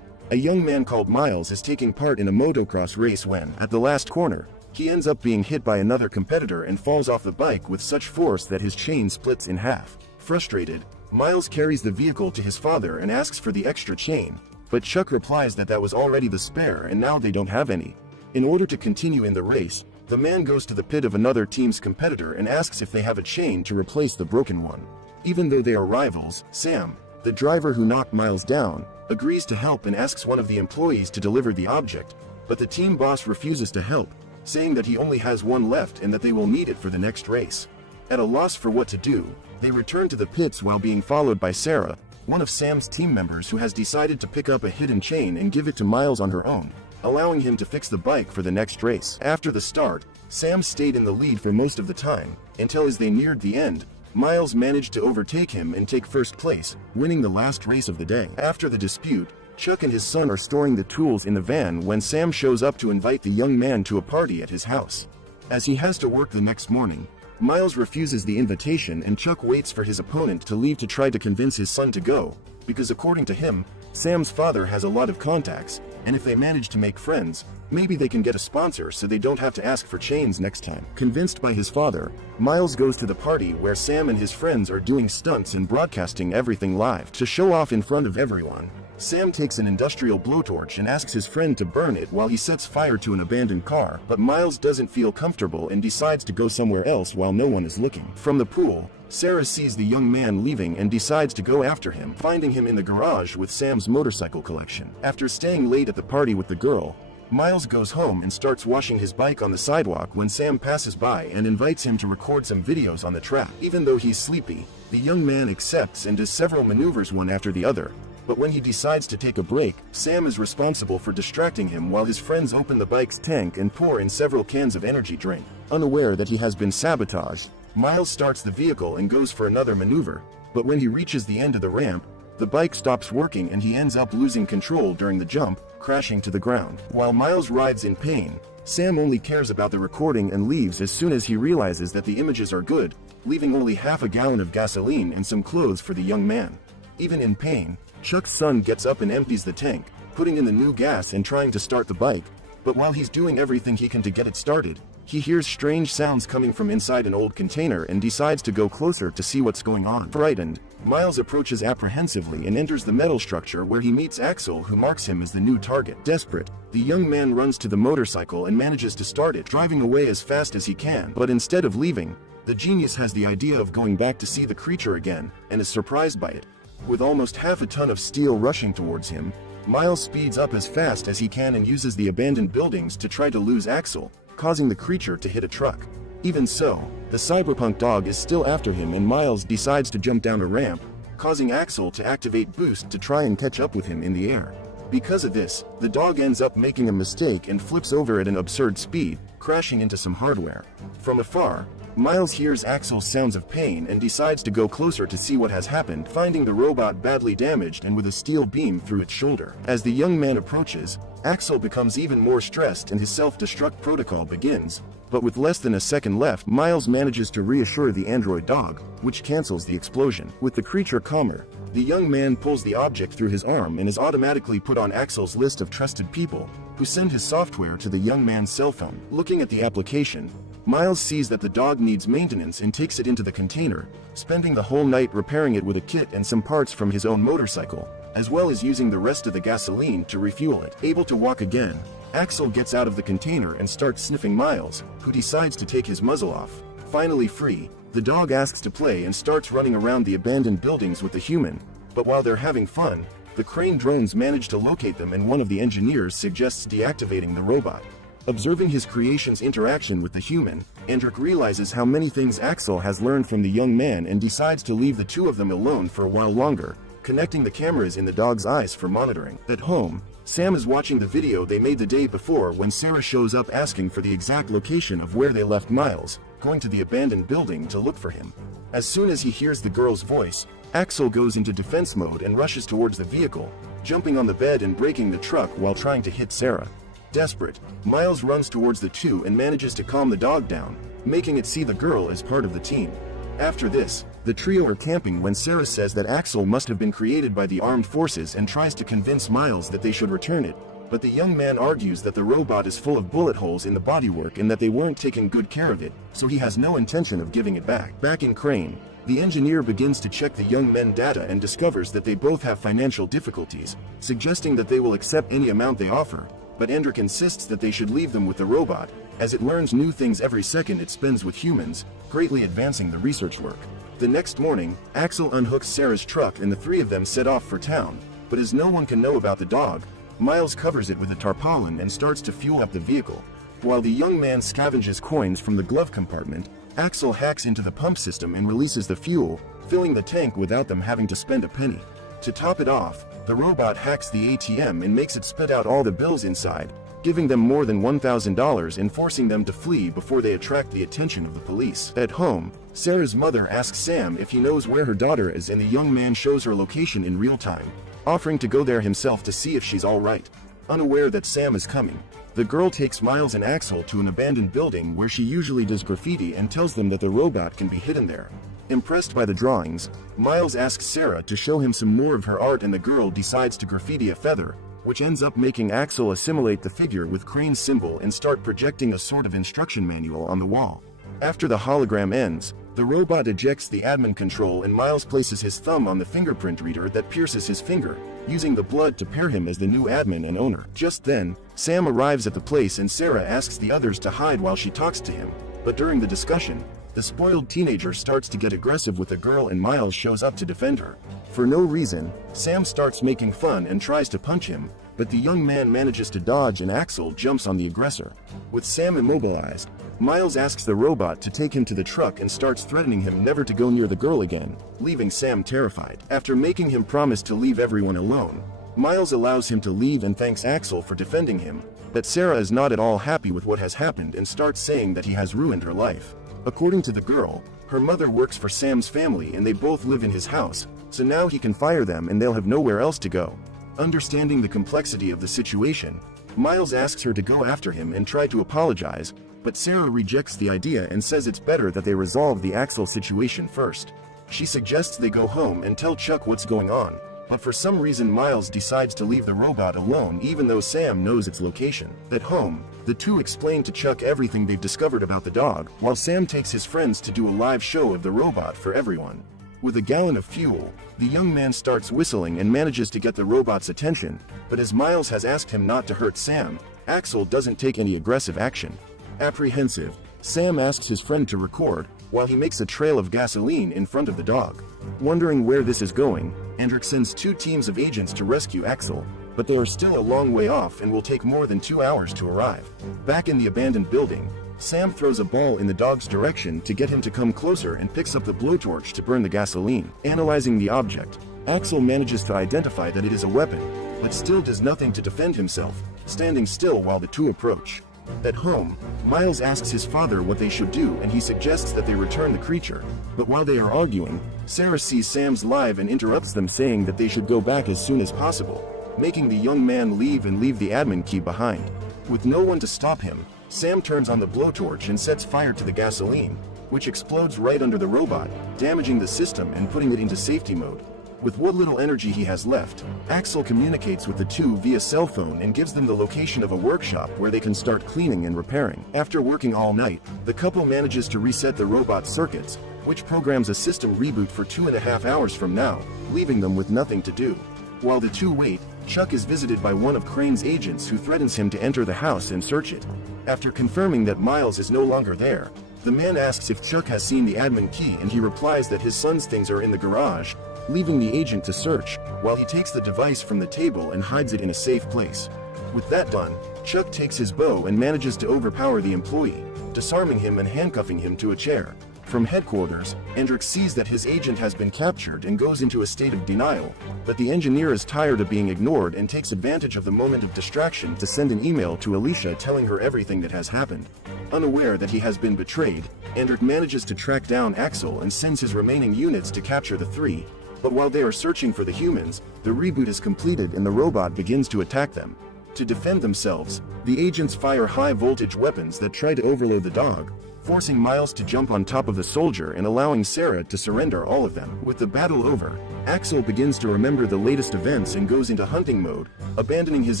A young man called Miles is taking part in a motocross race when, at the last corner, he ends up being hit by another competitor and falls off the bike with such force that his chain splits in half. Frustrated, Miles carries the vehicle to his father and asks for the extra chain, but Chuck replies that that was already the spare and now they don't have any. In order to continue in the race, the man goes to the pit of another team's competitor and asks if they have a chain to replace the broken one. Even though they are rivals, Sam, the driver who knocked Miles down, agrees to help and asks one of the employees to deliver the object, but the team boss refuses to help, saying that he only has one left and that they will need it for the next race. At a loss for what to do, they return to the pits while being followed by Sarah, one of Sam's team members who has decided to pick up a hidden chain and give it to Miles on her own, allowing him to fix the bike for the next race. After the start, Sam stayed in the lead for most of the time, until as they neared the end, Miles managed to overtake him and take first place, winning the last race of the day. After the dispute, Chuck and his son are storing the tools in the van when Sam shows up to invite the young man to a party at his house. As he has to work the next morning, Miles refuses the invitation and Chuck waits for his opponent to leave to try to convince his son to go, because according to him, Sam's father has a lot of contacts, and if they manage to make friends, maybe they can get a sponsor so they don't have to ask for chains next time. Convinced by his father, Miles goes to the party where Sam and his friends are doing stunts and broadcasting everything live to show off in front of everyone. Sam takes an industrial blowtorch and asks his friend to burn it while he sets fire to an abandoned car, but Miles doesn't feel comfortable and decides to go somewhere else while no one is looking. From the pool, Sarah sees the young man leaving and decides to go after him, finding him in the garage with Sam's motorcycle collection. After staying late at the party with the girl, Miles goes home and starts washing his bike on the sidewalk when Sam passes by and invites him to record some videos on the track. Even though he's sleepy, the young man accepts and does several maneuvers one after the other. But when he decides to take a break, Sam is responsible for distracting him while his friends open the bike's tank and pour in several cans of energy drink. Unaware that he has been sabotaged, Miles starts the vehicle and goes for another maneuver, but when he reaches the end of the ramp, the bike stops working and he ends up losing control during the jump, crashing to the ground. While Miles writhes in pain, Sam only cares about the recording and leaves as soon as he realizes that the images are good, leaving only half a gallon of gasoline and some clothes for the young man. Even in pain, Chuck's son gets up and empties the tank, putting in the new gas and trying to start the bike, but while he's doing everything he can to get it started, he hears strange sounds coming from inside an old container and decides to go closer to see what's going on. Frightened, Miles approaches apprehensively and enters the metal structure where he meets Axel, who marks him as the new target. Desperate, the young man runs to the motorcycle and manages to start it, driving away as fast as he can, but instead of leaving, the genius has the idea of going back to see the creature again, and is surprised by it. With almost half a ton of steel rushing towards him, Miles speeds up as fast as he can and uses the abandoned buildings to try to lose Axel, causing the creature to hit a truck. Even so, the cyberpunk dog is still after him and Miles decides to jump down a ramp, causing Axel to activate Boost to try and catch up with him in the air. Because of this, the dog ends up making a mistake and flips over at an absurd speed, crashing into some hardware. From afar, Miles hears Axel's sounds of pain and decides to go closer to see what has happened, finding the robot badly damaged and with a steel beam through its shoulder. As the young man approaches, Axel becomes even more stressed and his self-destruct protocol begins, but with less than a second left, Miles manages to reassure the android dog, which cancels the explosion. With the creature calmer, the young man pulls the object through his arm and is automatically put on Axel's list of trusted people, who send his software to the young man's cell phone. Looking at the application, Miles sees that the dog needs maintenance and takes it into the container, spending the whole night repairing it with a kit and some parts from his own motorcycle, as well as using the rest of the gasoline to refuel it. Able to walk again, Axel gets out of the container and starts sniffing Miles, who decides to take his muzzle off. Finally free, The dog asks to play and starts running around the abandoned buildings with the human, but while they're having fun, the Crane drones manage to locate them and one of the engineers suggests deactivating the robot. Observing his creation's interaction with the human, Endrick realizes how many things Axel has learned from the young man and decides to leave the two of them alone for a while longer, connecting the cameras in the dog's eyes for monitoring. At home, Sam is watching the video they made the day before when Sarah shows up asking for the exact location of where they left Miles, going to the abandoned building to look for him. As soon as he hears the girl's voice, Axel goes into defense mode and rushes towards the vehicle, jumping on the bed and breaking the truck while trying to hit Sarah. Desperate, Miles runs towards the two and manages to calm the dog down, making it see the girl as part of the team. After this, the trio are camping when Sarah says that Axel must have been created by the armed forces and tries to convince Miles that they should return it, but the young man argues that the robot is full of bullet holes in the bodywork and that they weren't taking good care of it, so he has no intention of giving it back. Back in Crane, the engineer begins to check the young men's data and discovers that they both have financial difficulties, suggesting that they will accept any amount they offer, but Endrick insists that they should leave them with the robot, as it learns new things every second it spends with humans, greatly advancing the research work. The next morning, Axel unhooks Sarah's truck and the three of them set off for town, but as no one can know about the dog, Miles covers it with a tarpaulin and starts to fuel up the vehicle. While the young man scavenges coins from the glove compartment, Axel hacks into the pump system and releases the fuel, filling the tank without them having to spend a penny. To top it off, the robot hacks the ATM and makes it spit out all the bills inside, giving them more than $1,000 and forcing them to flee before they attract the attention of the police. At home, Sarah's mother asks Sam if he knows where her daughter is and the young man shows her location in real time, offering to go there himself to see if she's alright. Unaware that Sam is coming, the girl takes Miles and Axel to an abandoned building where she usually does graffiti and tells them that the robot can be hidden there. Impressed by the drawings, Miles asks Sarah to show him some more of her art and the girl decides to graffiti a feather, which ends up making Axel assimilate the figure with Crane's symbol and start projecting a sort of instruction manual on the wall. After the hologram ends, the robot ejects the admin control and Miles places his thumb on the fingerprint reader that pierces his finger, using the blood to pair him as the new admin and owner. Just then, Sam arrives at the place and Sarah asks the others to hide while she talks to him, but during the discussion, the spoiled teenager starts to get aggressive with the girl and Miles shows up to defend her. For no reason, Sam starts making fun and tries to punch him, but the young man manages to dodge and Axel jumps on the aggressor. With Sam immobilized, Miles asks the robot to take him to the truck and starts threatening him never to go near the girl again, leaving Sam terrified. After making him promise to leave everyone alone, Miles allows him to leave and thanks Axel for defending him, but Sarah is not at all happy with what has happened and starts saying that he has ruined her life. According to the girl, her mother works for Sam's family and they both live in his house, so now he can fire them and they'll have nowhere else to go. Understanding the complexity of the situation, Miles asks her to go after him and try to apologize, but Sarah rejects the idea and says it's better that they resolve the Axel situation first. She suggests they go home and tell Chuck what's going on, but for some reason Miles decides to leave the robot alone even though Sam knows its location. At home, the two explain to Chuck everything they've discovered about the dog, while Sam takes his friends to do a live show of the robot for everyone. With a gallon of fuel, the young man starts whistling and manages to get the robot's attention, but as Miles has asked him not to hurt Sam, Axel doesn't take any aggressive action. Apprehensive, Sam asks his friend to record, while he makes a trail of gasoline in front of the dog. Wondering where this is going, Endrick sends 2 teams of agents to rescue Axel, but they are still a long way off and will take more than 2 hours to arrive. Back in the abandoned building, Sam throws a ball in the dog's direction to get him to come closer and picks up the blowtorch to burn the gasoline. Analyzing the object, Axel manages to identify that it is a weapon, but still does nothing to defend himself, standing still while the two approach. At home, Miles asks his father what they should do and he suggests that they return the creature, but while they are arguing, Sarah sees Sam's live and interrupts them saying that they should go back as soon as possible, making the young man leave and leave the admin key behind. With no one to stop him, Sam turns on the blowtorch and sets fire to the gasoline, which explodes right under the robot, damaging the system and putting it into safety mode. With what little energy he has left, Axel communicates with the two via cell phone and gives them the location of a workshop where they can start cleaning and repairing. After working all night, the couple manages to reset the robot's circuits, which programs a system reboot for 2.5 hours from now, leaving them with nothing to do. While the two wait, Chuck is visited by one of Crane's agents who threatens him to enter the house and search it. After confirming that Miles is no longer there, The man asks if Chuck has seen the admin key and he replies that his son's things are in the garage, leaving the agent to search, while he takes the device from the table and hides it in a safe place. With that done, Chuck takes his bow and manages to overpower the employee, disarming him and handcuffing him to a chair. From headquarters, Andrick sees that his agent has been captured and goes into a state of denial, but the engineer is tired of being ignored and takes advantage of the moment of distraction to send an email to Alicia telling her everything that has happened. Unaware that he has been betrayed, Andrick manages to track down Axel and sends his remaining units to capture the three, but while they are searching for the humans, the reboot is completed and the robot begins to attack them. To defend themselves, the agents fire high-voltage weapons that try to overload the dog, forcing Miles to jump on top of the soldier and allowing Sarah to surrender all of them. With the battle over, Axel begins to remember the latest events and goes into hunting mode, abandoning his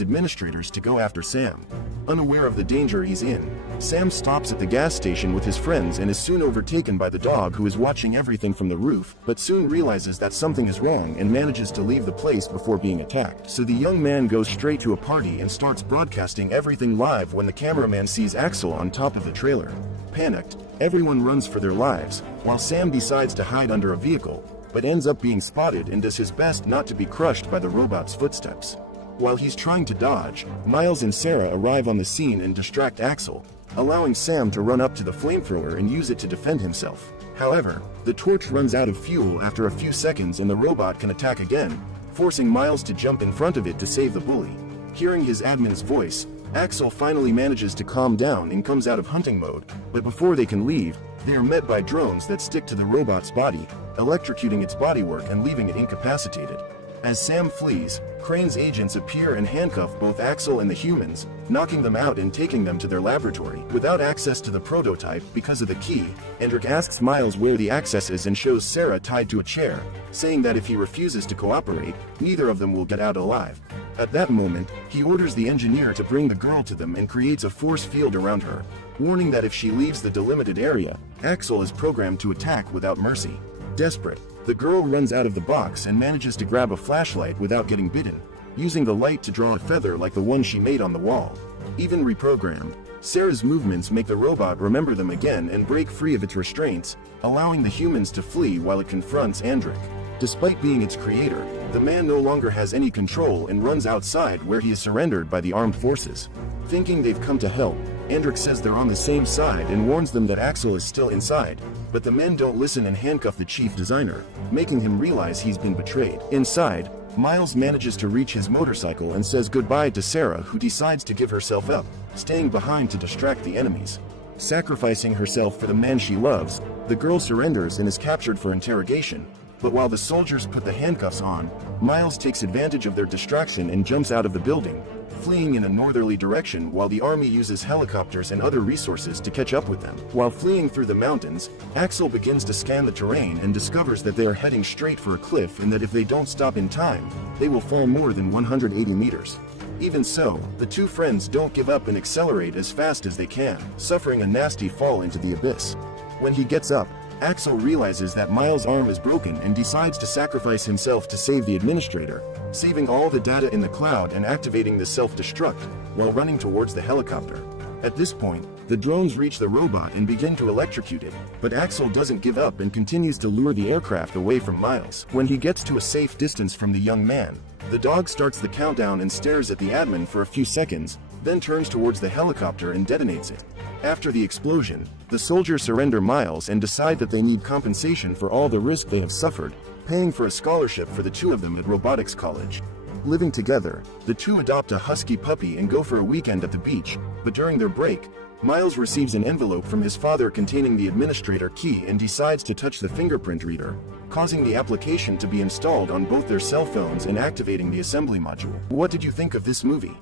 administrators to go after Sam. Unaware of the danger he's in, Sam stops at the gas station with his friends and is soon overtaken by the dog, who is watching everything from the roof, but soon realizes that something is wrong and manages to leave the place before being attacked. So the young man goes straight to a party and starts broadcasting everything live when the cameraman sees Axel on top of the trailer. Panicked, everyone runs for their lives, while Sam decides to hide under a vehicle, but ends up being spotted and does his best not to be crushed by the robot's footsteps. While he's trying to dodge, Miles and Sarah arrive on the scene and distract Axel, allowing Sam to run up to the flamethrower and use it to defend himself. However, the torch runs out of fuel after a few seconds and the robot can attack again, forcing Miles to jump in front of it to save the bully. Hearing his admin's voice, Axel finally manages to calm down and comes out of hunting mode, but before they can leave, they are met by drones that stick to the robot's body, electrocuting its bodywork and leaving it incapacitated. As Sam flees, Crane's agents appear and handcuff both Axel and the humans, knocking them out and taking them to their laboratory. Without access to the prototype because of the key, Andrick asks Miles where the access is and shows Sarah tied to a chair, saying that if he refuses to cooperate, neither of them will get out alive. At that moment, he orders the engineer to bring the girl to them and creates a force field around her, warning that if she leaves the delimited area, Axel is programmed to attack without mercy. Desperate, the girl runs out of the box and manages to grab a flashlight without getting bitten, using the light to draw a feather like the one she made on the wall. Even reprogrammed, Sarah's movements make the robot remember them again and break free of its restraints, allowing the humans to flee while it confronts Andrick. Despite being its creator, the man no longer has any control and runs outside, where he is surrendered by the armed forces. Thinking they've come to help, Andrick says they're on the same side and warns them that Axel is still inside, but the men don't listen and handcuff the chief designer, making him realize he's been betrayed. Inside, Miles manages to reach his motorcycle and says goodbye to Sarah, who decides to give herself up, staying behind to distract the enemies. Sacrificing herself for the man she loves, the girl surrenders and is captured for interrogation. But while the soldiers put the handcuffs on, Miles takes advantage of their distraction and jumps out of the building, fleeing in a northerly direction while the army uses helicopters and other resources to catch up with them. While fleeing through the mountains, Axel begins to scan the terrain and discovers that they are heading straight for a cliff and that if they don't stop in time, they will fall more than 180 meters. Even so, the two friends don't give up and accelerate as fast as they can, suffering a nasty fall into the abyss. When he gets up, Axel realizes that Miles' arm is broken and decides to sacrifice himself to save the administrator, saving all the data in the cloud and activating the self-destruct, while running towards the helicopter. At this point, the drones reach the robot and begin to electrocute it, but Axel doesn't give up and continues to lure the aircraft away from Miles. When he gets to a safe distance from the young man, the dog starts the countdown and stares at the admin for a few seconds, then turns towards the helicopter and detonates it. After the explosion, the soldiers surrender Miles and decide that they need compensation for all the risk they have suffered, paying for a scholarship for the two of them at robotics college. Living together, the two adopt a husky puppy and go for a weekend at the beach, but during their break, Miles receives an envelope from his father containing the administrator key and decides to touch the fingerprint reader, causing the application to be installed on both their cell phones and activating the assembly module. What did you think of this movie?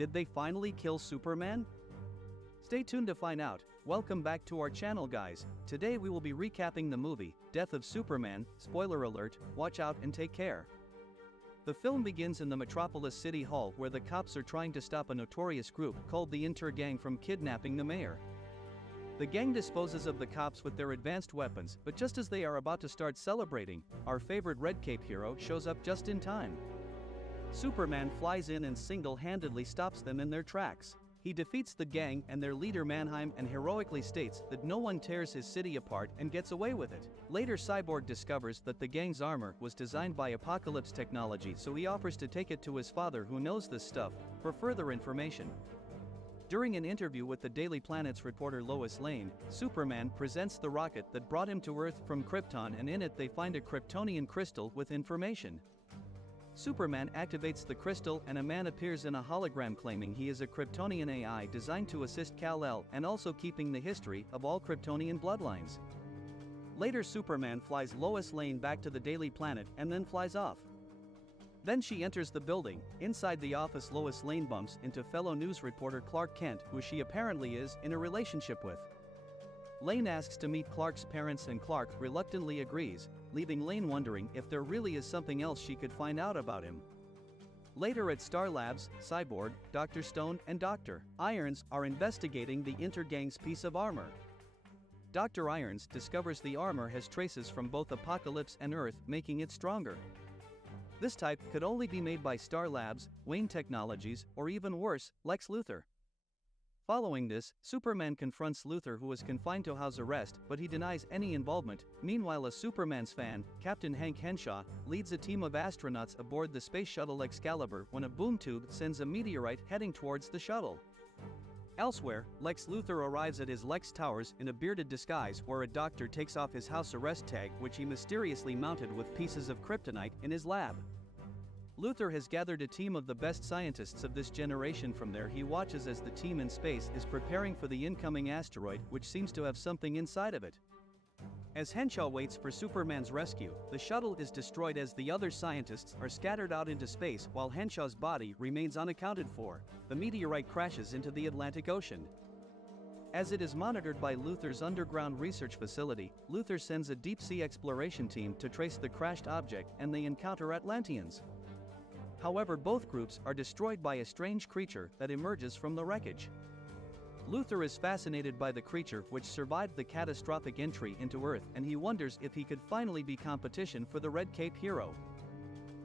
Did they finally kill Superman? Stay tuned to find out. Welcome back to our channel, guys. Today we will be recapping the movie, Death of Superman. Spoiler alert, watch out and take care. The film begins in the Metropolis City Hall, where the cops are trying to stop a notorious group called the Inter Gang from kidnapping the mayor. The gang disposes of the cops with their advanced weapons, but just as they are about to start celebrating, our favorite Red Cape hero shows up just in time. Superman flies in and single-handedly stops them in their tracks. He defeats the gang and their leader Mannheim and heroically states that no one tears his city apart and gets away with it. Later Cyborg discovers that the gang's armor was designed by Apocalypse Technology, so he offers to take it to his father who knows this stuff, for further information. During an interview with the Daily Planet's reporter Lois Lane, Superman presents the rocket that brought him to Earth from Krypton, and in it they find a Kryptonian crystal with information. Superman activates the crystal and a man appears in a hologram claiming he is a Kryptonian AI designed to assist Kal-El and also keeping the history of all Kryptonian bloodlines. Later Superman flies Lois Lane back to the Daily Planet and then flies off. Then she enters the building. Inside the office, Lois Lane bumps into fellow news reporter Clark Kent, who she apparently is in a relationship with. Lane asks to meet Clark's parents and Clark reluctantly agrees, leaving Lane wondering if there really is something else she could find out about him. Later at Star Labs, Cyborg, Dr. Stone, and Dr. Irons are investigating the Intergang's piece of armor. Dr. Irons discovers the armor has traces from both Apocalypse and Earth, making it stronger. This type could only be made by Star Labs, Wayne Technologies, or even worse, Lex Luthor. Following this, Superman confronts Luthor, who is confined to house arrest, but he denies any involvement. Meanwhile, a Superman's fan, Captain Hank Henshaw, leads a team of astronauts aboard the space shuttle Excalibur when a boom tube sends a meteorite heading towards the shuttle. Elsewhere, Lex Luthor arrives at his Lex Towers in a bearded disguise where a doctor takes off his house arrest tag, which he mysteriously mounted with pieces of kryptonite in his lab. Luthor has gathered a team of the best scientists of this generation. From there, he watches as the team in space is preparing for the incoming asteroid, which seems to have something inside of it. As Henshaw waits for Superman's rescue, the shuttle is destroyed as the other scientists are scattered out into space while Henshaw's body remains unaccounted for. The meteorite crashes into the Atlantic Ocean. As it is monitored by Luthor's underground research facility, Luthor sends a deep-sea exploration team to trace the crashed object, and they encounter Atlanteans. However, both groups are destroyed by a strange creature that emerges from the wreckage. Luthor is fascinated by the creature, which survived the catastrophic entry into Earth, and he wonders if he could finally be competition for the Red Cape hero.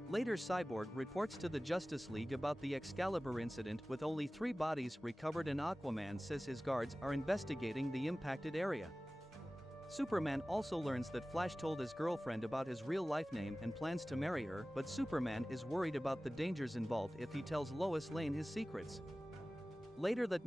Later, Cyborg reports to the Justice League about the Excalibur incident with only 3 bodies recovered, and Aquaman says his guards are investigating the impacted area. Superman also learns that Flash told his girlfriend about his real-life name and plans to marry her, but Superman is worried about the dangers involved if he tells Lois Lane his secrets. Later that